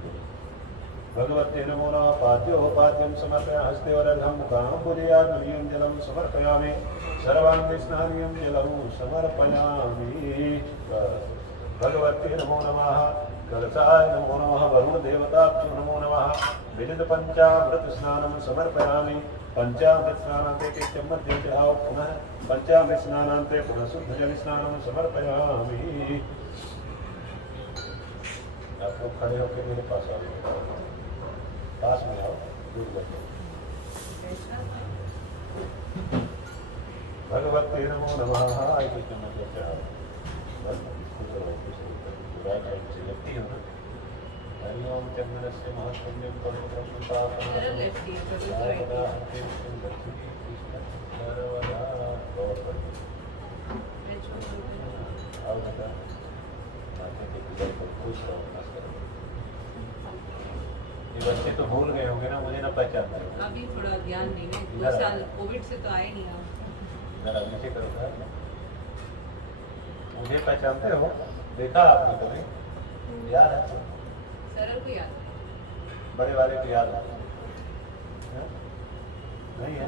भगवते नमो नमः, पाद्योपाद्यं समर्पयामि, हस्तयोरर्घ्यं मुखाम्बुजात्मनीयं जलं समर्पयामि, सर्वाङ्गे स्नानीयं जलं समर्पयामि। भगवते नमो नमः, कलशाय नमो नमः, वरुण देवताभ्यो नमो नमः, विदित पंचामृत स्नानं समर्पयामि। पंचामृत स्नानान्ते के चम्मच जल चढ़ाओ, पुनः पंचामृत स्नानान्ते पुनः शुद्ध जल स्नानं समर्पयामि। आप लोग खड़े होकर मेरे पास आओ, पास में आओ, दूर बैठो। भगवते नमो नमः। एक चम्मच चढ़ाओ, बस राइट साइड से लगती है ना। हरि ओम चंद्रस्य महत्पुण्यं पवित्रं मेरा लेफ्ट ही है, तो राइट ही है। मैं छोड़ दूँगी। ये बच्चे तो भूल गए होंगे ना, मुझे ना पहचानते हैं। अभी थोड़ा ध्यान नहीं है, 2 साल कोविड से तो आए नहीं आप। जरा नीचे करो सर। मुझे पहचानते हो? देखा आपने कभी? याद है? सरल को याद है। बड़े वाले को याद है? नहीं है?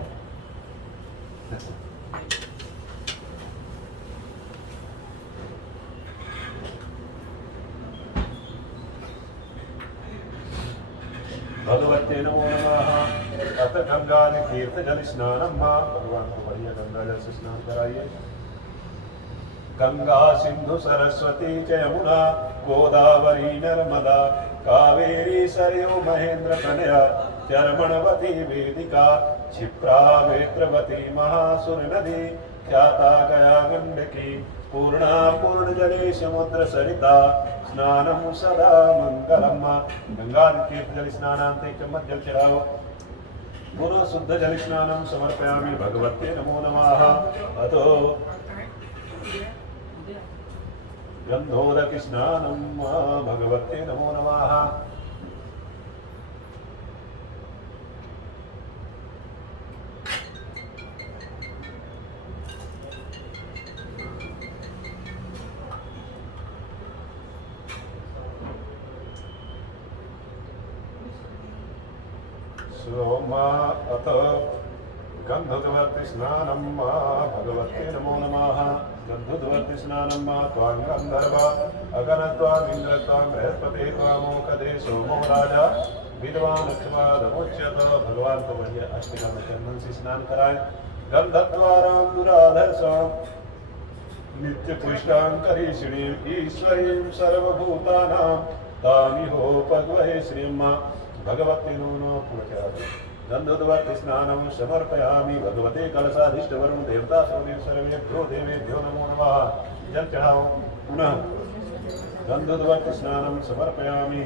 भगवते नमो नमः। अथ गंगा तीर्थ जल स्नानम मां। भगवान को बढ़िया गंगा जल से स्नान कराइए। गंगा सिंधु सरस्वती च यमुना गोदावरी नर्मदा कावेरी सरयू महेंद्र कन्या चर्मणवती वेदिका क्षिप्रा वेत्रवती महासुर नदी ख्याता गया गंडकी पूर्णा पूर्ण जले समुद्र सरिता स्नानम सदा मंगलम। गंगा तीर्थ जल स्नानांते चम्मच जल चढ़ाओ। गुरु शुद्ध जल स्नानम समर्पयामि भगवते नमो नमः। अतो गंधोदक स्नानम भगवते नमो नमः। सोमा अथ गंधोदवर्ति स्नानम भगवते नमो नमः। गंधोदवर्ति स्नानम त्वां गंधर्व अगनत्वां इंद्रत्वां बृहस्पति त्वामोकदे सोमो राजा विद्वान क्षमादमुच्यत। भगवान को बढ़िया अष्टगंध चंदन से स्नान कराए। गंधद्वारां दुराधर्षां नित्य पुष्टांकरीषिणीं ईश्वरीं सर्वभूतानां तामिहोपद्वहे श्रीं भगवते नमो नमः। गंधोद्वर्ति स्नानं समर्पयामि भगवते कलशाधिष्ठवरुण देवता सूर्य सर्वेभ्यो देवेभ्यो नमो नमः। जल चढ़ाओ। पुनः गंधोद्वर्ति स्नानं समर्पयामि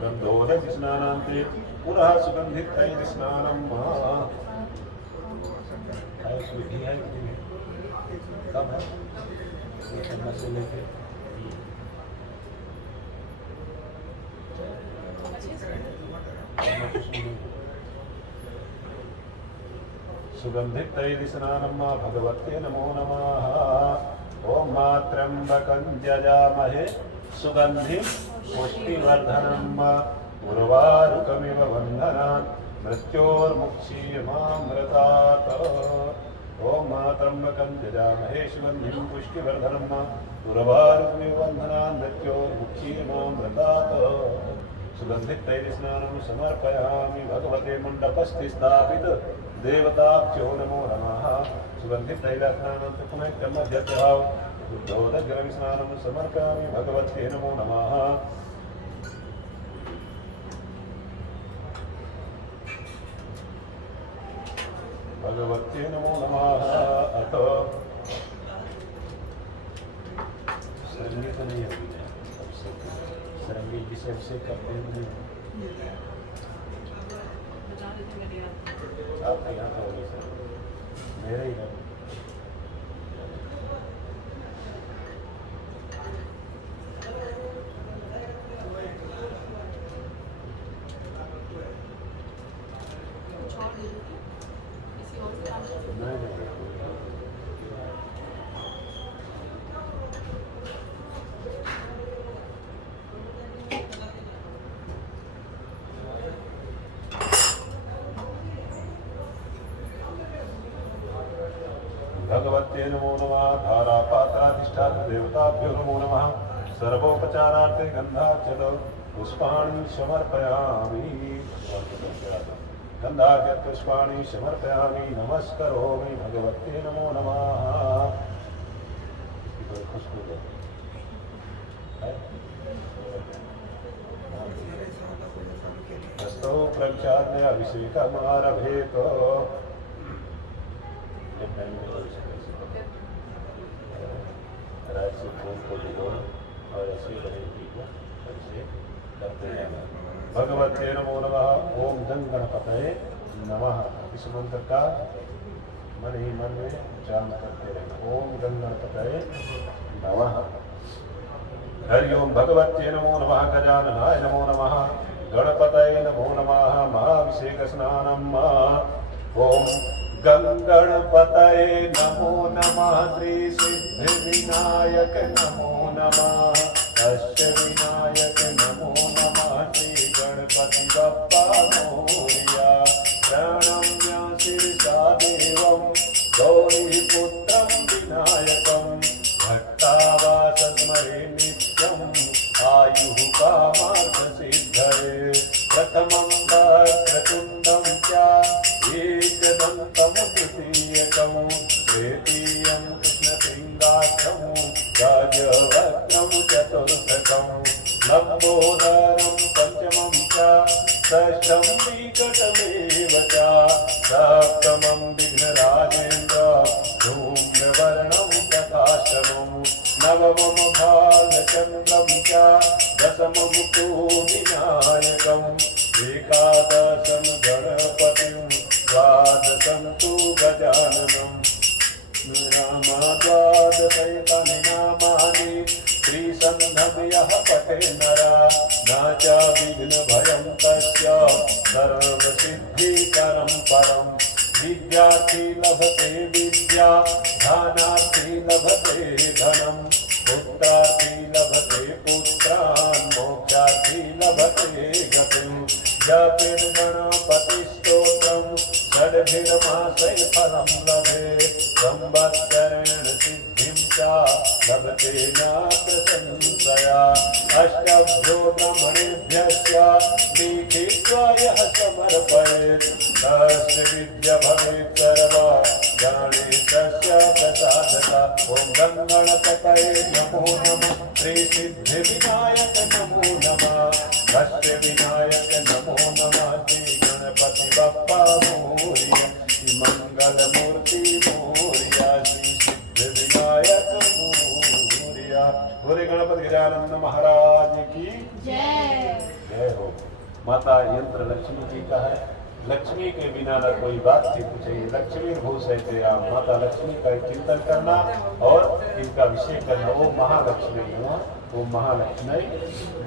गंधोदक स्नानान्ते पुनः सुगंधित तैल स्नानं। घी है कि नहीं? कम है? एक चम्मच से लेके सुगंधित तैल स्नानम भगवते नमो नमः। ओम त्र्यंबकं यजामहे सुगंधिं पुष्टिवर्धनम् उर्वारुकमिव बन्धनान् मृत्योर्मुक्षीयमामृतात्। ओम त्र्यंबकं यजामहे सुगंधिं पुष्टिवर्धनम् उर्वारुकमिव बन्धनान् मृत्योर्मुक्षीयमामृतात्। सुगंधित तैल स्नानं समर्पयामि भगवते मंडपस्थि स्थापित देवताभ्यो नमो नमः। सुगंधित तैल स्नानं पुनः चम्मच जल चढ़ाओ। शुद्धोदक जल स्नानं समर्पयामि भगवते नमो नमः। भगवते नमो नमः। अथ संगीत नहीं होगी सरंगी जिसे अभिषेक करते हैं बता देते मेरे याद। आपके यहाँ तो होगी सर, मेरे ही है। कुछ और दे दो क्या? किसी और से काम कर सकते नहीं, नहीं, नहीं। भगवते नमो नमः। धारापात्राधिष्ठान देवताभ्यो नमो नमः। सर्वोपचारार्थे गंधाचल पुष्पाणि समर्पयामि। गंधार्घ्य पुष्पाणि समर्पयामि नमस्करोमि भगवते नमो नमः। खुशबू दो। हस्तौ प्रक्षाल्य अभिषेकमारभेत। से बड़े से करते हैं। भगवते नमो नमः। ओम गं गणपतये नमः। इस मंत्र का मन ही मन में उच्चारण करते रहना। ओम गं गणपतये नमः। हरि ओम भगवते नमो नमः। गजाननाय नमो नमः। गणपतये नमो नमः। महाभिषेक स्नानम। ओम गं गणपतये नमो नमः। श्री सिद्धि विनायक नमो नमः। अष्ट विनायक नमो नमः। श्री गणपति बप्पा मोरया। प्रणम्य शिरसा देवं गौरीपुत्रं विनायकं। भक्तावास स्मरे नित्यं आयुः कामार्थसिद्धये। प्रथमं वक्रतुण्डं च एकदन्तं तृतीयकं। तृतीयं कृष्णशृङ्गाक्षं गजवक्त्रं चतुर्थकं। लम्बोदरं पञ्चमं च षष्ठं विकटमेव च। सप्तमं विघ्नराजेन्द्र धूम्रवर्णं तथाष्टमं। नवमं भालचन्द्रं च दशमं तु विनायकम्। एकादशं गणपतिं द्वादशं तु गजाननम्। द्वादशैतानि नामानि त्रिसन्धं यः पठे नरः न च विघ्नभयं तस्य सर्वसिद्धिकरं परम्। विद्यार्थी लभते विद्या धनार्थी लभते धनम्। पुत्रार्थी लभते पुत्रान् मोक्षार्थी लभते गतिम्। जपेर्गणपतिस्तोत्रं षड्भिर्मासै फलं लभे। संवत्सरेण सिद्धिं च लभते नात्र संशया। अष्टभ्यो ब्रह्मणेभ्यश्च लिखित्वा यः समर्पयेत् तस्य विद्या भवेत् सर्वा गणेशस्य प्रसादतः। ॐ गं गणपतये नमो नमः। श्री सिद्धि विनायक नमो नमः। अष्ट विनायक नमो नमः। श्री गणपति बप्पा मोरया। श्री मंगल मूर्ति मोरया। श्री सिद्धि विनायक मोरया। बोले गणपति गजानन महाराज की जय। जय हो। माता यंत्र लक्ष्मी जी का है। लक्ष्मी के बिना न कोई बातचीत चाहिए। लक्ष्मी भूषयते राम। माता लक्ष्मी का चिंतन करना और इनका अभिषेक करना। वो महालक्ष्मी नमः। वो महालक्ष्मी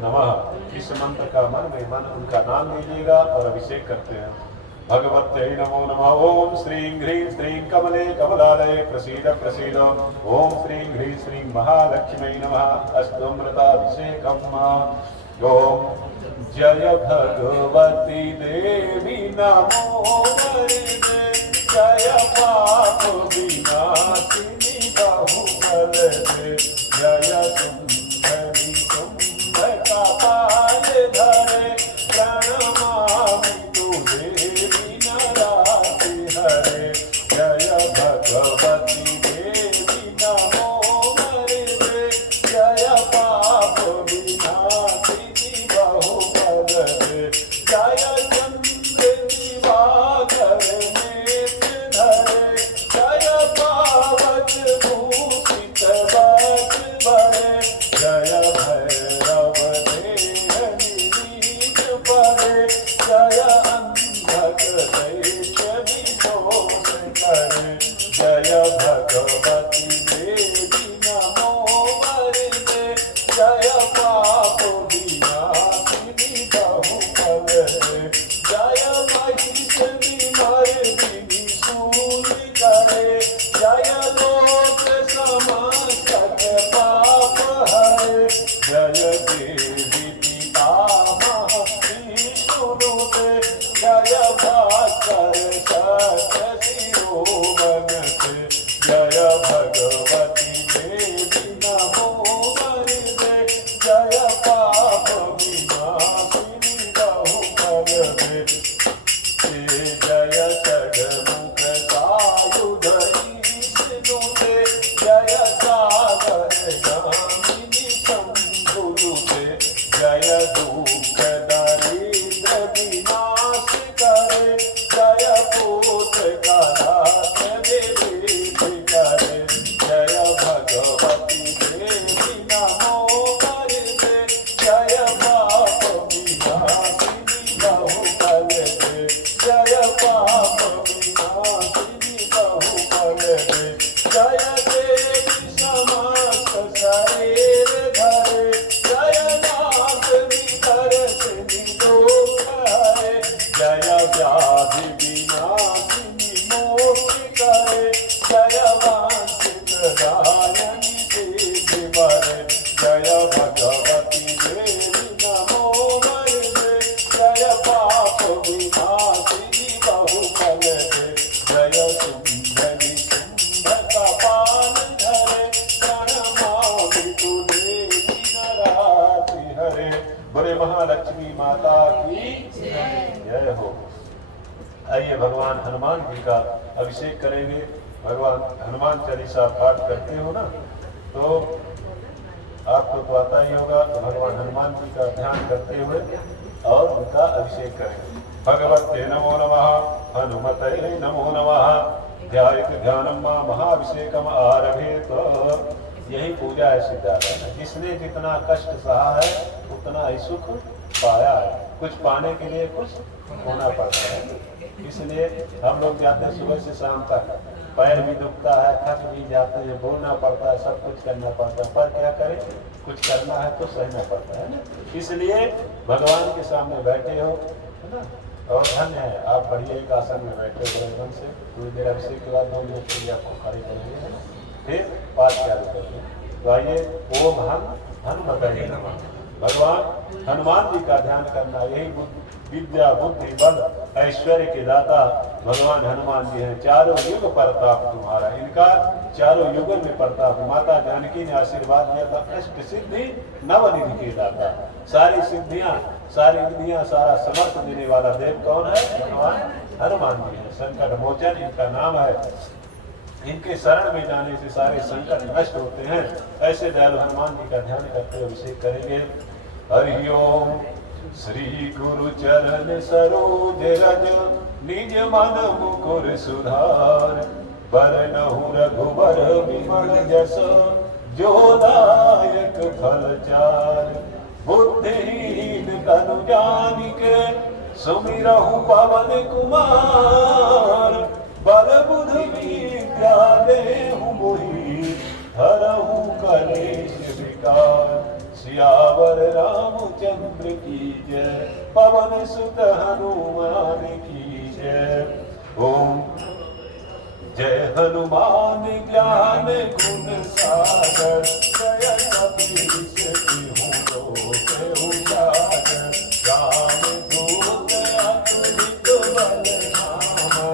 नमः। इस मंत्र का मन उनका नाम लीजिएगा और अभिषेक करते हैं। भगवते नमो नमः। ओम श्रीं ह्रीं श्रीं कमले कमलालये प्रसीद प्रसीद। ओम श्रीं ह्रीं श्रीं महालक्ष्मी नमः। अष्टोमृताभिषेकम्। ओम जय भगवती देवी नमो वरिदे। जय पाप विनाशिनी बहुबल दे। जय सुंदरी सुंदर कपाल धरे। प्रणमामि तु देवी नराति हरे। जय भगवती देवी नमो वरिदे। जय पाप विनाशिनी बहुबल दे। जय चंद्र दिवाकर नेत्र धरे। जय पावक भूषित वक्ष बड़े। जय भैरव देह निरीच परे। जय अंधक दैत्य विदोष करे। जय भगवती देवी नमो वरिदे। जय पाप विनाशिनी बहुबल दे। जय महिषी मर्दिनी शूल करे। जय लोक समस्तक पाप हरे। जय देवी पितामह विष्णुनुते। जय भास्कर शत शिरोमणते। जय भगवती देवी नमो वरिदे। जय पाप विनाशिनी बहुबल दे। जय षड्मुख सायुध ईशनुते। जय सागर गामिनी शंभुनुते। जय दुख दरिद्र विनाश करे। जय पुत्र कलात्र विविध करे। जय भगवती देवी नमो वरिदे। माता की जय हो। आइए भगवान हनुमान जी का अभिषेक करेंगे। भगवान हनुमान चालीसा पाठ करते हो ना, तो आपको तो आता ही होगा। तो भगवान हनुमान जी का ध्यान करते हुए और उनका अभिषेक करेंगे। भगवते नमो नमः, हनुमते नमो नमः, ध्यायत ध्यानम मां महाभिषेकम आरभेत। यही पूजा है सिद्धार्थ। जिसने जितना कष्ट सहा है उतना ही सुख पाया है। कुछ पाने के लिए कुछ होना पड़ता है, इसलिए हम लोग जाते हैं सुबह से शाम तक, पैर भी दुखता है, थक भी जाते हैं, बोलना पड़ता है, सब कुछ करना पड़ता है, पर क्या करें, कुछ करना है तो सहना पड़ता है ना। इसलिए भगवान के सामने बैठे हो, है ना, और धन्य है आप। बढ़िया एक आसन में बैठे हो एकदम से। थोड़ी देर अभिषेक के बाद 2 मिनट के लिए आपको खड़े करेंगे, है ना, फिर पाठ चालू करेंगे। तो आइए ओम हनुमते नमः। भगवान हनुमान जी का ध्यान करना, यही विद्या बुद्धि बल ऐश्वर्य के दाता भगवान हनुमान जी हैं। चारों युग प्रताप तुम्हारा, इनका चारों युगों में प्रताप। माता जानकी ने आशीर्वाद दिया था, अष्ट सिद्धि नवनिधि के दाता। सारी सिद्धियां, सारी विधियां, सारा समर्थ देने वाला देव कौन है? भगवान हनुमान जी है। संकट मोचन इनका नाम है। इनके शरण में जाने से सारे संकट नष्ट होते हैं। ऐसे दयालु हनुमान जी का ध्यान करते हुए अभिषेक करेंगे। हरि ओम। श्री गुरु चरण सरोज रज, निज मन मुकुर सुधार। बरनहु रघुबर विमल जस, जो दायक फल चार। बुद्धिहीन तनु जानिके, सुमिरहु पवन कुमार। बल बुद्धि विद्या देहु मोहि, हरहु कलेश विकार। सियावर रामचंद्र की जय, पवन सुत हनुमान की जय। ओम जय हनुमान ज्ञान गुण सागर, जय कपीस तिहु लोक उजागर। राम दूत अतुलित बल धामा,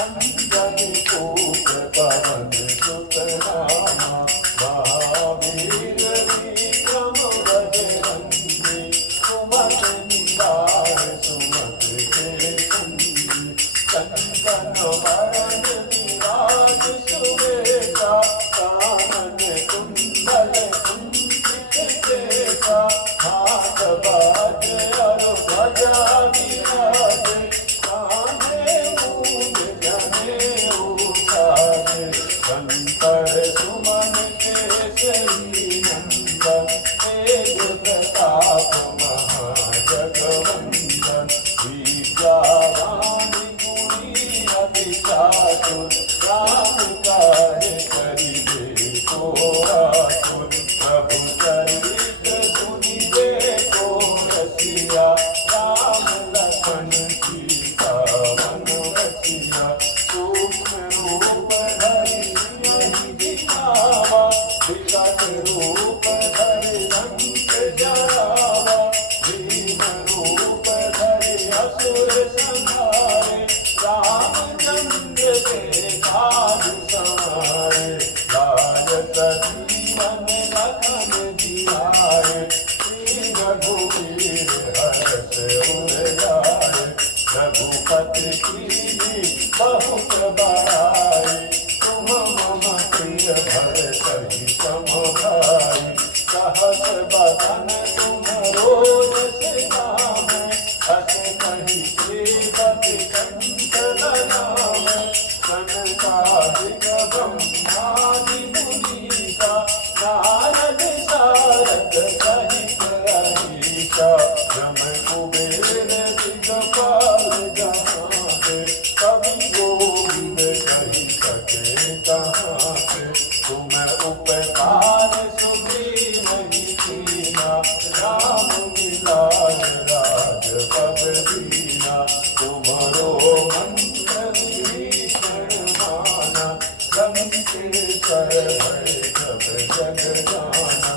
अंजनी पूत पवन सुत नामा। महावीर विक्रम बजरंगी, सुमत निवार सुमत के संगी। कंचन वरण विराज सुवेशा, कानन कुंडल कुंचित केसा। हाथ बाज अरु ध्वजा विराज, कान्हे मूँज जनेऊ साज। शंकर सुमन केसरी नंदन, तेज प्रताप महाजगवंदन। विद्यावान गुणी अति चातुर, राम काज करिबे को आतुर। प्रभु चरित्र सुनिबे को रसिया, राम लखन सीता मन बसिया। सूक्ष्म रूप धरि सियहि दिखावा, विकट रूप धरि लंक जरावा। भीम रूप धरि असुर संहारे, रामचंद्र के काज सवारे। राजत जीवन लखन जियाए, श्री रघुवीर हरष उर जाए। रघुपति कीन्ही बहुत बड़ाई, तुम मम प्रिय भरतहि सम भाई। सहस बदन तुम्हरो जस नामै, हस कहि श्रीपति कंठ लगामै। सनकादिक ब्रह्मादि मुनीसा, नारद सारद सहित अहीसा। यम कुबेर दिगपाल जहांते, कवि गोविंद कहि सके कहांते। तुम उपकार सुग्रीव कीना, राम मिलाय राजपद दीना। तुम्हरो मंत्र विभीषण माना, लंकेश्वर भय सब जग जाना।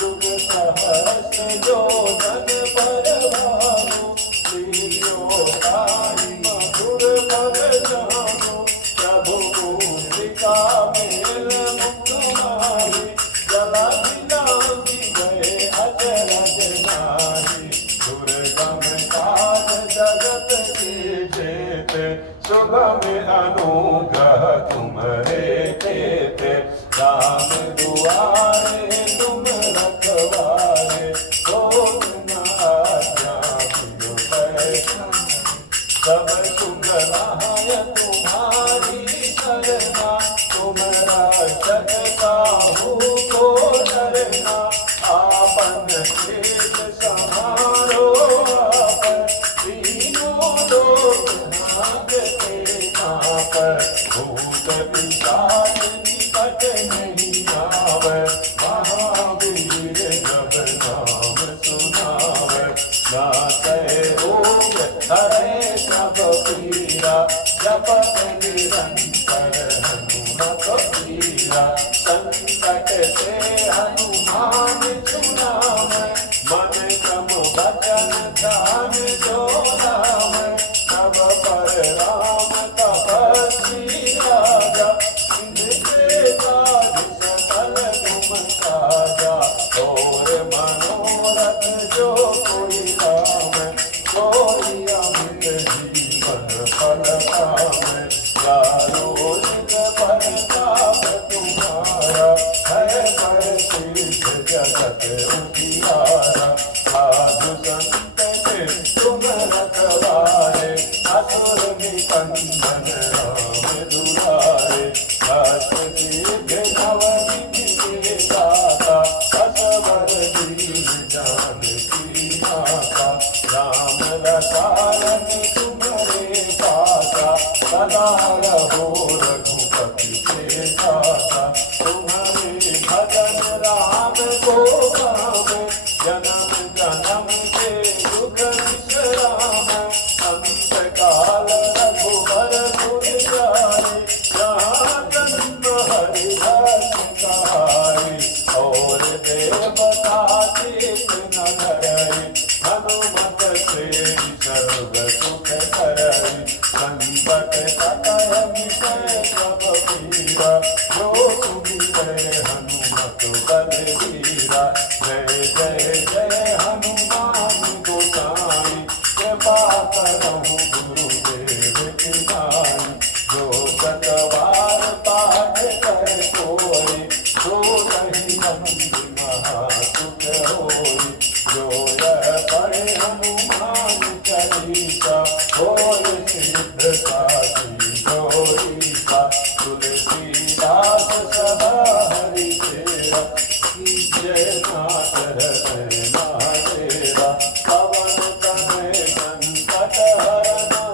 जुग सहस्र योजन पर भानु, लील्यो ताहि मधुर फल जानु। प्रभु मुद्रिका मेल मुख माहि, जला विलासी गए अचरज नाहि। दुर्गम मनोरथ कीजिते, सुगम अनुग्रह तुम्हारे केते। राम दुआरे तुम रखवारे, होत न आज्ञा बिनु पैसारे। सब सुख लाय तुम्हारी शरणा, तुम रक्षक काहू को डरना। आपन तेज समारो आप, तीनों लोक भागते आप। भूत पिशाच निकट नहीं आवे, महावीर जब नाम सुनावे। नासै रोग हरे सब पीरा, जपत निरंतर हनुमत वीरा। संकट से हनुमान छुड़ावे, मन क्रम वचन ध्यान जो लावे। सब पर राम तपस्वी राजा, इनके काज सकल तुम साजा। और मनोरथ जो कोई लावे, सोई अमित जीवन फल पावे। चारों युग परताप तुम्हारा, है प्रसिद्ध जगत उजियारा। साधु संत के तुम रखवारे, असुर निकंदन राम दुलारे। अष्ट सिद्धि नवनिधि के दाता, असवर दीन जानकी माता। राम रसायन तुम्हारे पासा, सदा रहो रघुपति के दाता। तुम्हारे भजन राम को पावे, जन्म जन्म के दुख विश्राम। अंत काल रघुबर पुर जाए, जहाँ जन्म हरि भक्त कहाए। और देवता चित न धरई, हनुमत से सर्व सुख करई। संकट कटय मिटय सब पीरा, जो सुमिरै हनुमत बलवीरा। जय जय जय हनुमान गोसाई, कृपा करहु गुरुदेव की नाई। जो सतवार पाठ कर कोई, सो रही मंदिर महासुख होई। जो यह पढ़े हनुमान चालीसा, होय सिद्ध साखी गौरीसा। तुलसीदास सदा हरि तेरा, जय नाथ हृदय महादेवा। पवन तनय संकट हरना,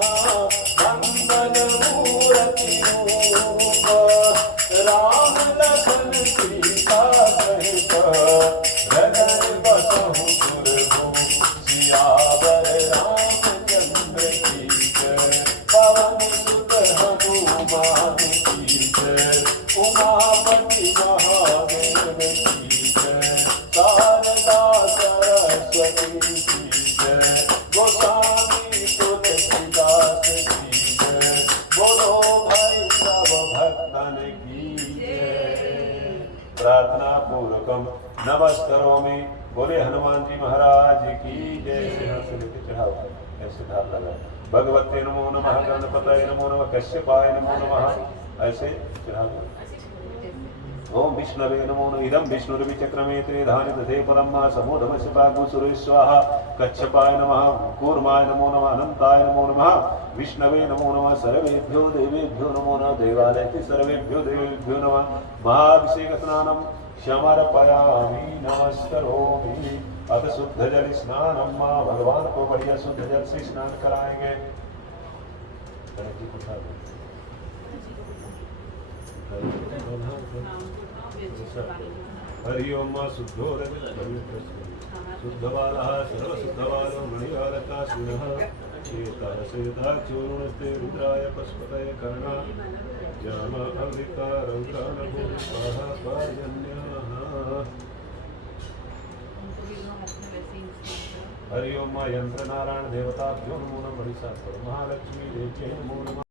मंगल मूर्ति रूप। राम लखन सीता सहित, हृदय बसहु सुरभूप। सियावर रामचंद्र की जय, पवन सुत हनुमान की जय। उमापति महादेव की जय, शारदा सरस्वती की जय। गोस्वामी तुलसीदास की जय, बोलो भाई सब भक्तन की जय। प्रार्थना पूर्वकम नमस्करोमि, बोले हनुमान जी महाराज की जय। से लेके चढ़ाओ, ऐसे धार लगा। भगवते नमो नमः, गणपतये नमो नमः, कश्यपाय नमो नमः, ऐसे चढ़ाओ। ओम विष्णवे नमो नमः। इदं विष्णुर्विचक्रमे त्रिधानि दधे पदं मा समूढमस्य पागुसुरे स्वाहा। कच्छपाय नमः, कूर्माय नमो नमः, अनंताय नमो नमः, विष्णवे नमो नमः। सर्वेभ्यो देवेभ्यो नमो नमः, देवालयति सर्वेभ्यो देवेभ्यो नमः। महाभिषेक स्नानं समर्पयामि, नमस्करोमि। अथ शुद्ध जल स्नानं, माँ भगवान को बढ़िया शुद्ध जल से स्नान कराएंगे। हरि ओम शुद्धो शुद्धबालः सर्वशुद्धबालो मणिवालका सिंह श्वेता चूर्णस्ते रुद्राय पशुपतये कर्णा जाम अमृता रौद्रानभो स्वाहा पार्जन्यः। हरि ओम यंत्र नारायण देवताभ्यो नमो नमः। महालक्ष्मी देव्यै नमो नमः।